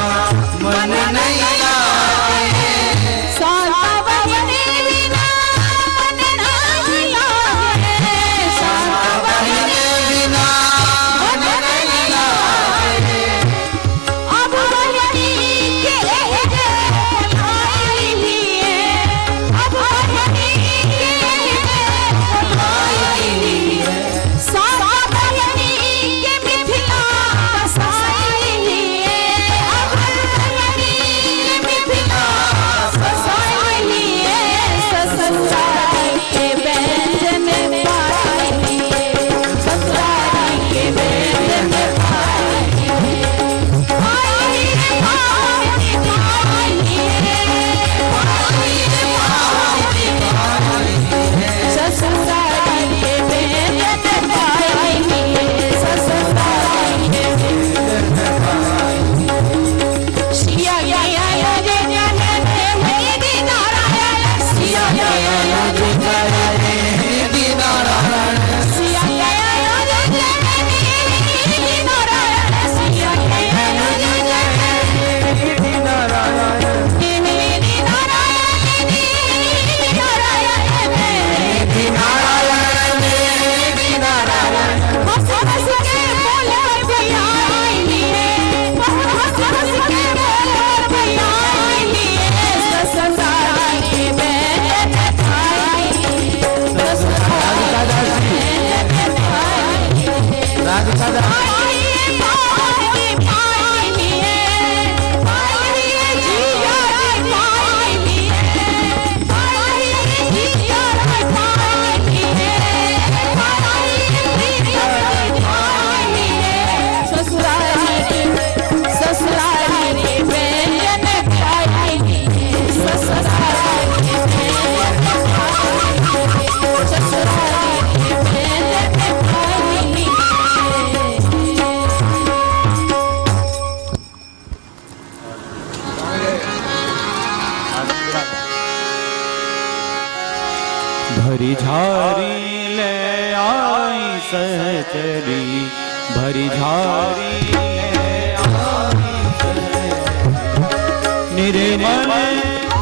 मन नहीं लागे साता बहने बिना मन नहीं लागे साता बहने बिना मन नहीं लागे अब बहनी के बुलाई लिए अब बहनी के बुलाई लिए सारा बहनी के मिथिला बसाई लिए अब बहनी के मिथिला बसाई लिए ससुराली के बैंड में पाई लिए ससुराली के बैंड में पाई लिए पाई लिए पाई लिए ससुराली के बैंड में पाई लिए ससुराली के बैंड में पाई सिया या या रे मेरी नारायण सिया या रे मेरी नारायण सिया या रे मेरी नारायण सिया या रे मेरी नारायण मेरी नारायण मेरी नारायण मेरी नारायण मेरी नारायण हंस हंस के बोले भैया लिए हंस हंस के बोले भैया लिए ससुराली के बैंड में खाई ससुराली के बैंड में खाई राधिका पाई पाई लिए पाई लिए जिया पाई लिए पाई जिया पाई लिए पाई जिया पाई लिए ससुराली के बैंड में पाई लिए ससुराली के बैंड में पाई लिए ससुराली के बैंड में पाई लिए भरी झारी ले आई सहचरी भरी झारी ले आई सहचरी निर्मल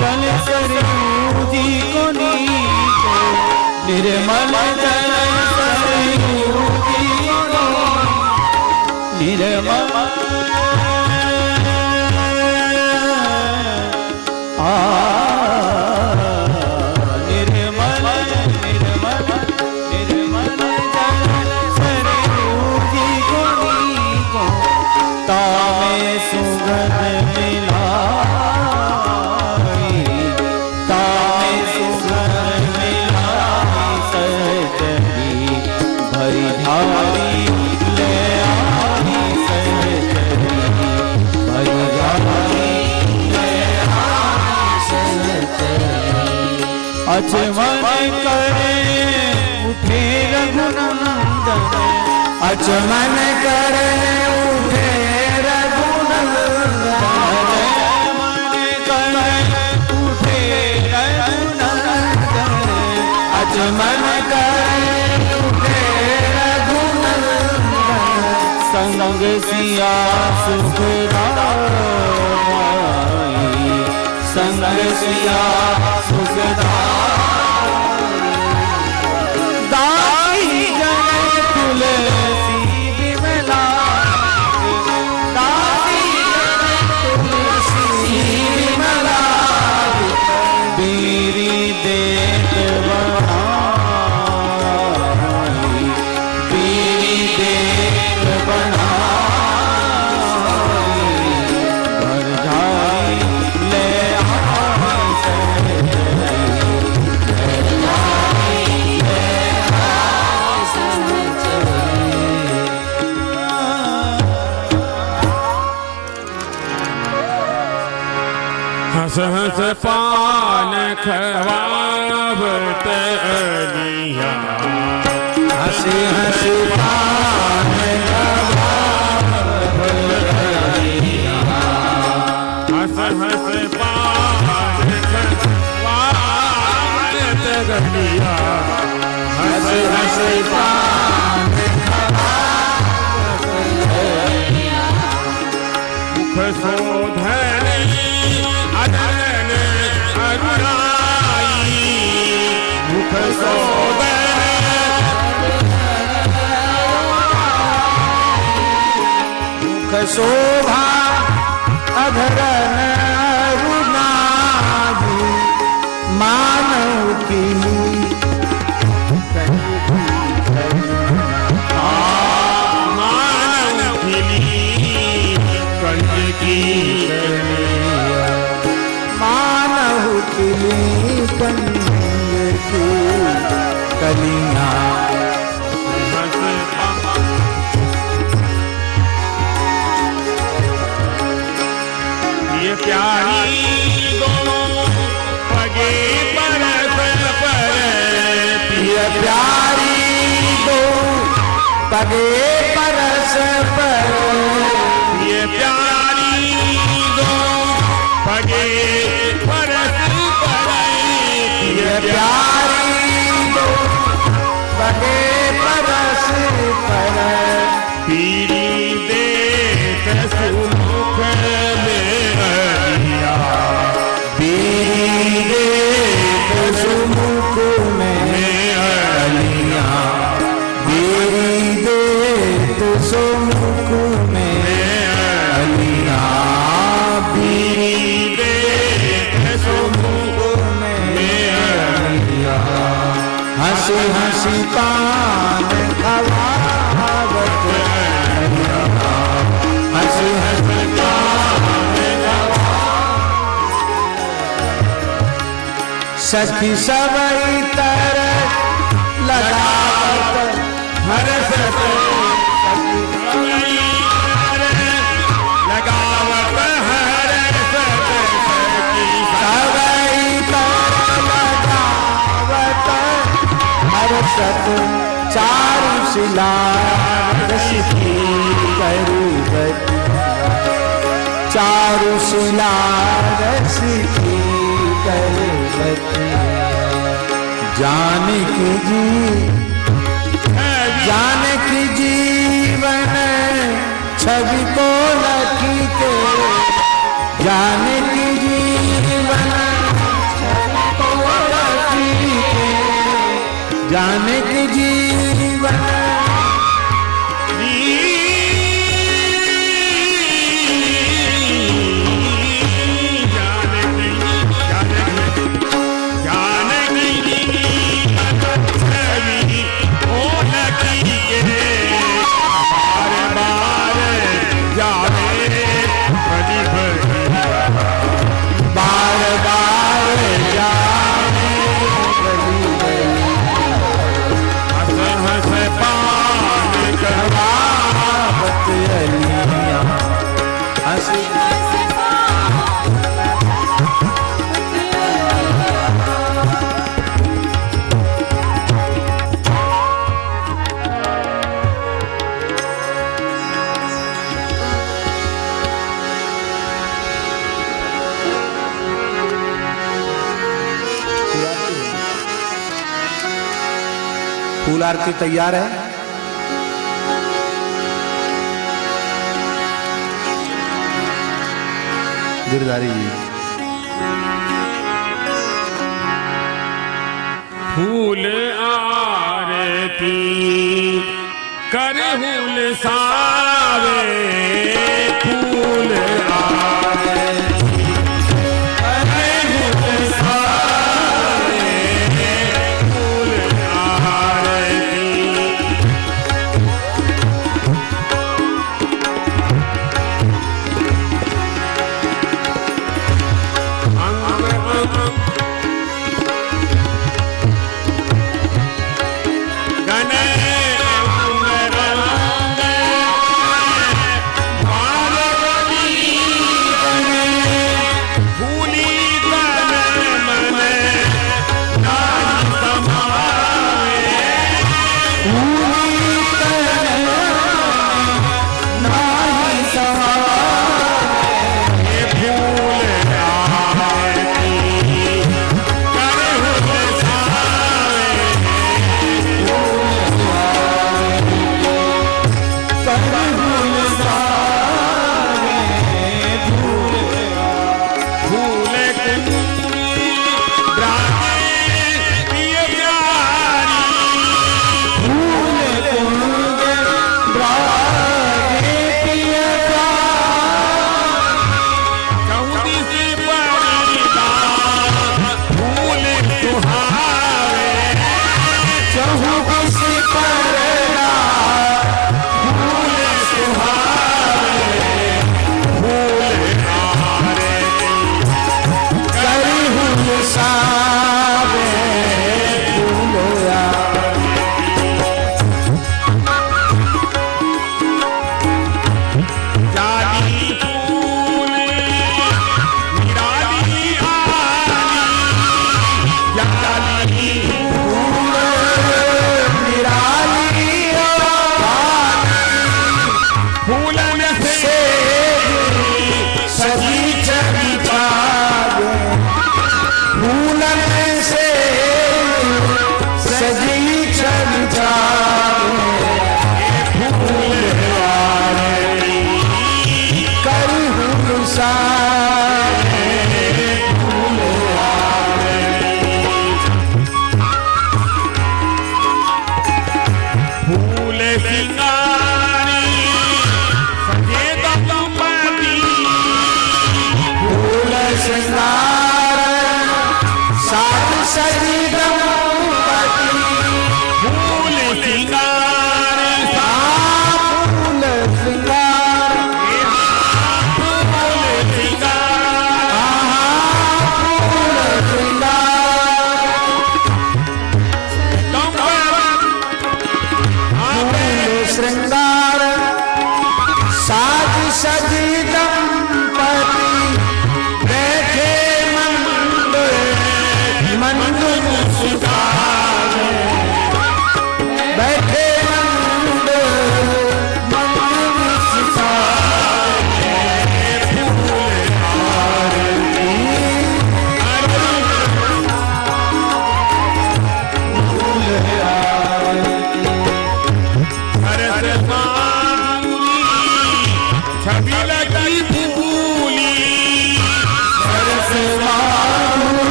जल सरयू जी को नीचे निर्मल जल सरयू जी को निर्मल निर्मल निर्मल निर्मल जल सरयू जी अचमन करे उठे रघुनंदन, अचमन करे उठे रघुनंदन, अचमन करे उठे रघुनंदन, संग सिया सुखदाई, संग सिया सुखदाई, दाई जन तुलसी विमला, दाई जन तुलसी विमला, बीरी देत बनाई, बीरी देत बनाई, घर जाई ले आई हंस हंस पान खवावत अलिया, हंसी हंसी पान हंस हंस पान खवावत अलिया, हंस हंस पान मुख शोधन अनन अरुणाई, मुख मुख शोभा अधरन अरुणाभि, मानव की मानव कंज की मानव की कंज की कलियां, ये प्यारी दोनों पगे परस पर, ये प्यारी दो पगे परस पर, ये प्यारी दोनों पगे परस पर, ये प्यारी दो पगे परस पर, पीरी देत सुमुख में अलिया, बीरी देत सुमुख में अलियां, बीरी देत सुमुख में अलियां, बीरी देत सुमुख में अलियां, हंसी हंसी पान खवावत अलियां, हंसी हंसी सखी सबई तरह लगावत हरस लगावत हरस सबई तरह लगावत हरसत, चारु शिला रस की करुवत, चारु शिला रस की करुवत, जानकी जी जानकी जीवन छवि को लखी के, जानकी जीवन छवि को लखी के, जानकी जीवन आरती तैयार है। गिरधारी जी फूल आरती करहुल सावे फूल आरती करहुल सावे फूल आरती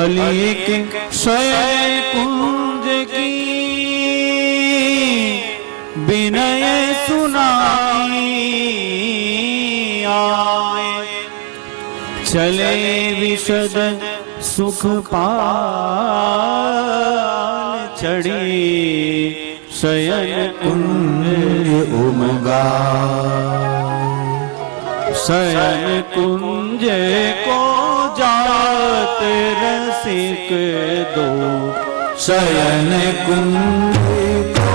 अलीक शय कुंज की विनय सुनाई आए, चले विशद सुख पाल चढ़ी शयन कुंज उमगा। शयन कुंज को जात रसिक दो शयन कुंज को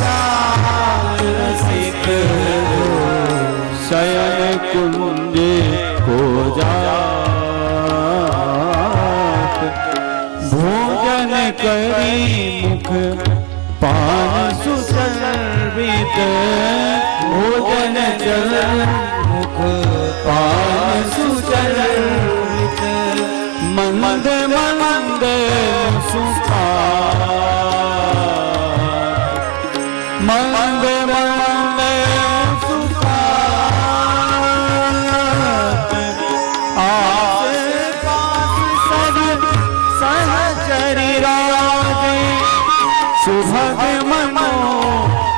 जात रसिक दो शयन कुंज को जात भोजन करी मुख पान सुसर्वित भोजन चल मुख पान सुसर्वित मंद मंद सुखा मंद मंद सुखा आस पास सब सहचरी राजे सुभग मनो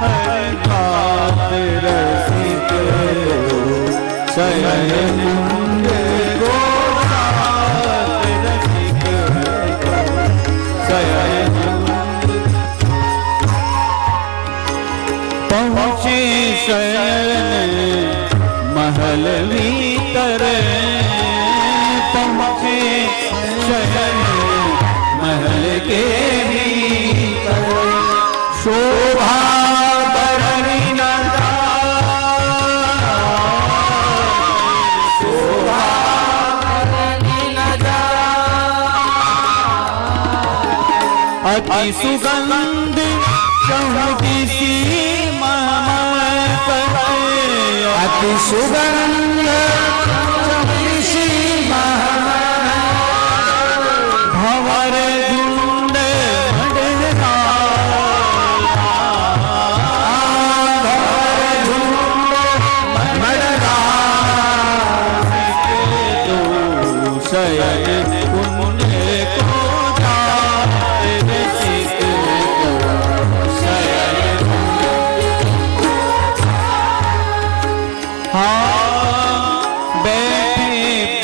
हर घात रसिक शयन कुंज को जात रसिक शयन पहुँचे शयन महल भीतर पहुँचे शयन महल के भीतर शोभा बरनी न शोभा बरनी न अति सुगंध चौकी सी अति सुगंध चौकी सी भंवर झुंड मडरा भंवर झुंड मडरा दो शयन कुंज को जात रसिक दो शयन बैठे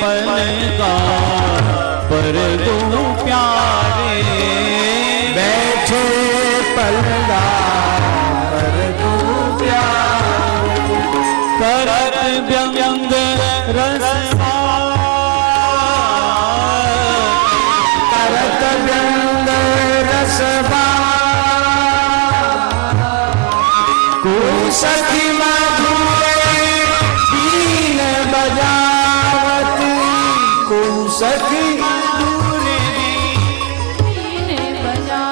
पलगार पर दो प्यारे बैठे पलगार पर दो प्यारे करत व्यंग रसवा करत व्यंग रसवा को सखी बजावत को सखी दूरे बजा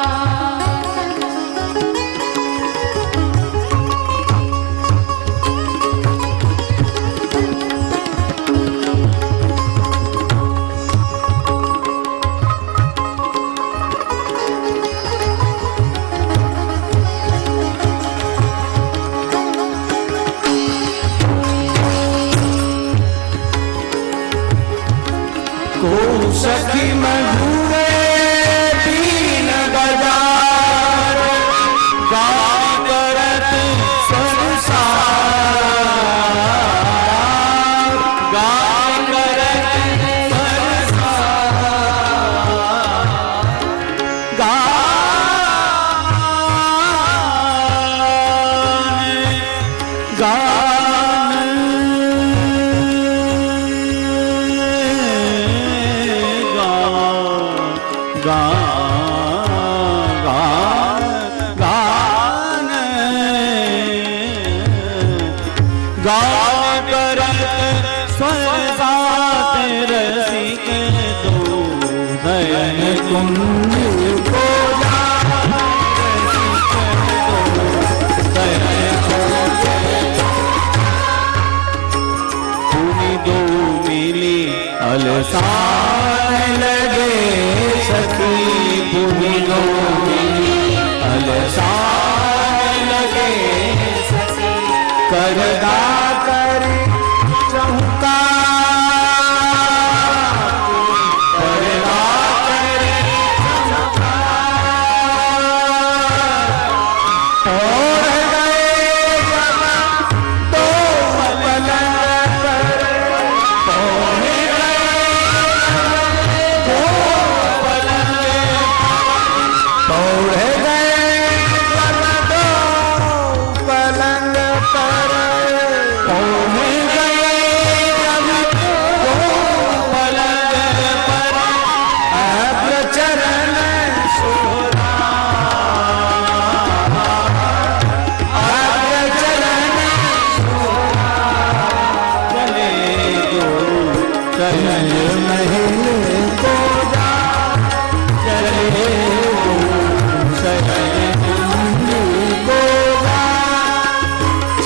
को सखी मधुरे दीन बजार गान करत संसार गान करत संसार गान गान करत स्वसात रसिक दो शयन कुंज को जात रसिक दो शयन कुंज पुनि दो मिली अलसान लगे सखी पुनि दो मिली अलसान लगे सखी करदा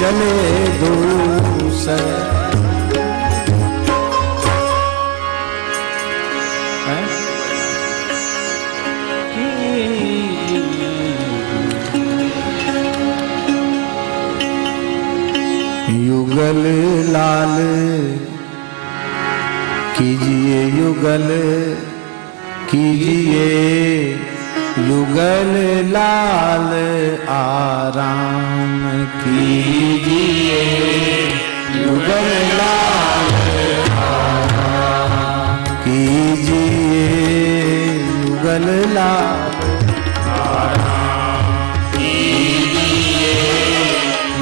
चले दूसर। युगल लाल कीजिए युगल कीजिए युगल लाल आराम कीजिए युगल लाल आराम कीजिए युगल लाल आराम कीजिए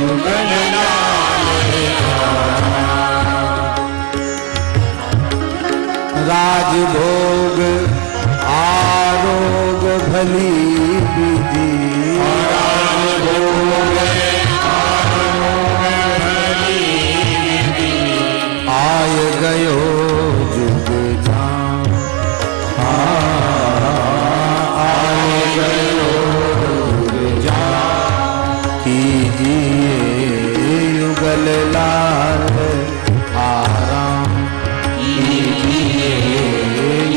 युगल राजभोग आरोग भली विधि आय गयो जुग जाम आय गयो जुग जाम कीजिए युगल लाल आराम कीजिए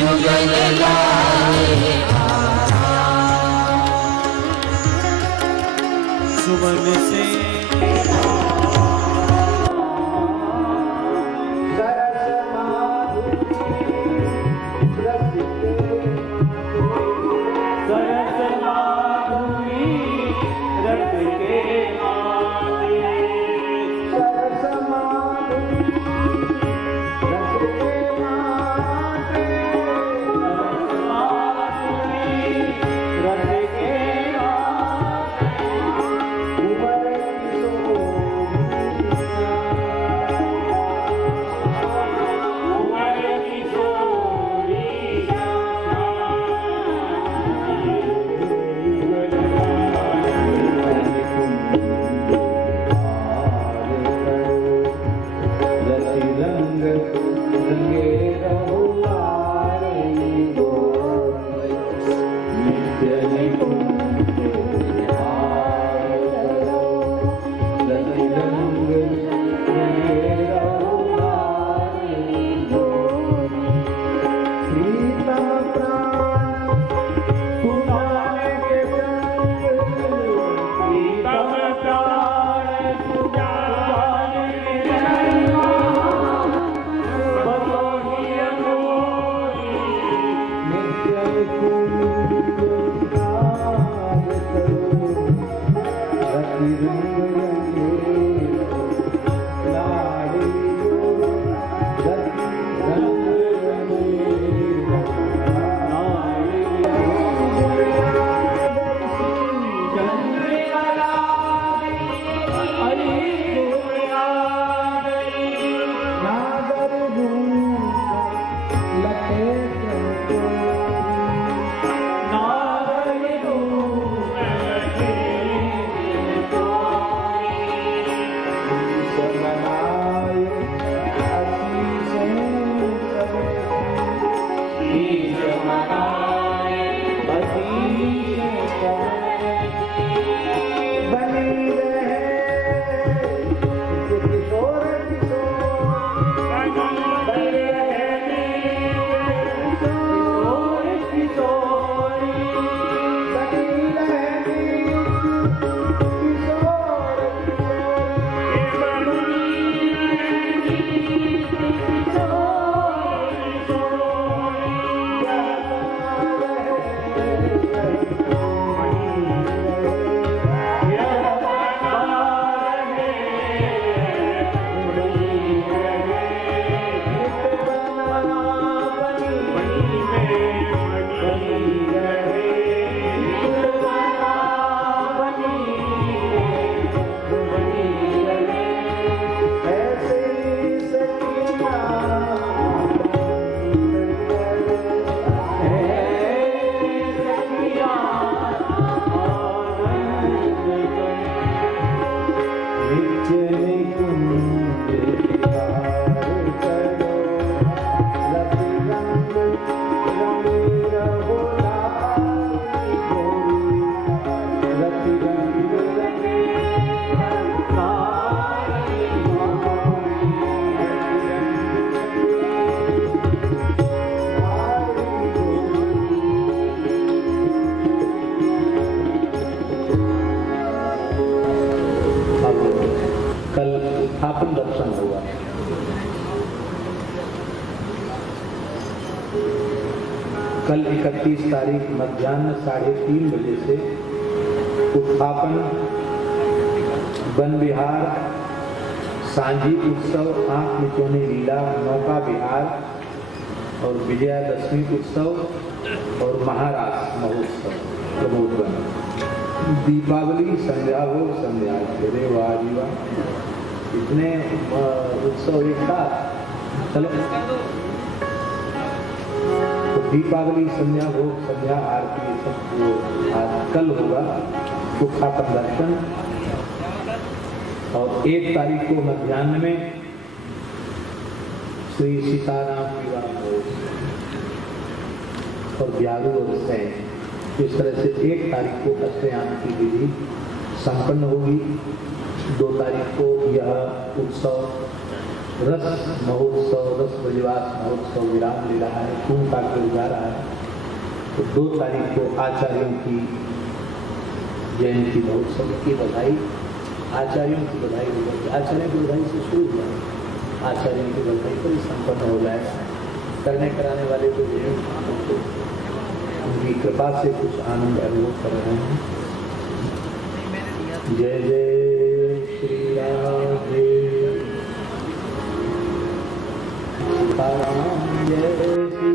युगल लाल सुमन से दर्शन होगा। कल 31 तारीख मध्याह्न 3:30 बजे से उत्थापन, वन विहार, सांझी उत्सव, आंख मिचौनी लीला, नौका विहार और विजयादशमी उत्सव और महारास महोत्सव प्रबोधन। दीपावली संध्या भोग संध्या, अरे वाह जी वाह, इतने उत्सव एक साथ। चलो, तो दीपावली संध्या भोग संध्या आरती सब आज कल होगा, उत्थापन दर्शन। और 1 तारीख को मध्याह्न में श्री सीताराम विवाह और ग्यारह और सैन, इस तरह से 1 तारीख को अष्टयाम की विधि संपन्न होगी। 2 तारीख को यह उत्सव रस महोत्सव, रस ब्रजवास महोत्सव विराम ले रहा है, पूर्ण काट जा रहा है। तो 2 तारीख को आचार्यों की जयंती महोत्सव की बधाई, आचार्यों की बधाई होगी। आचार्यों की बधाई से शुरू हुआ, आचार्यों की बधाई पर संपन्न हो जाएगा। करने कराने वाले को उनकी कृपा से कुछ आनंद अनुभव कर रहे हैं। जय जय श्री राधे सीताराम, जय श्री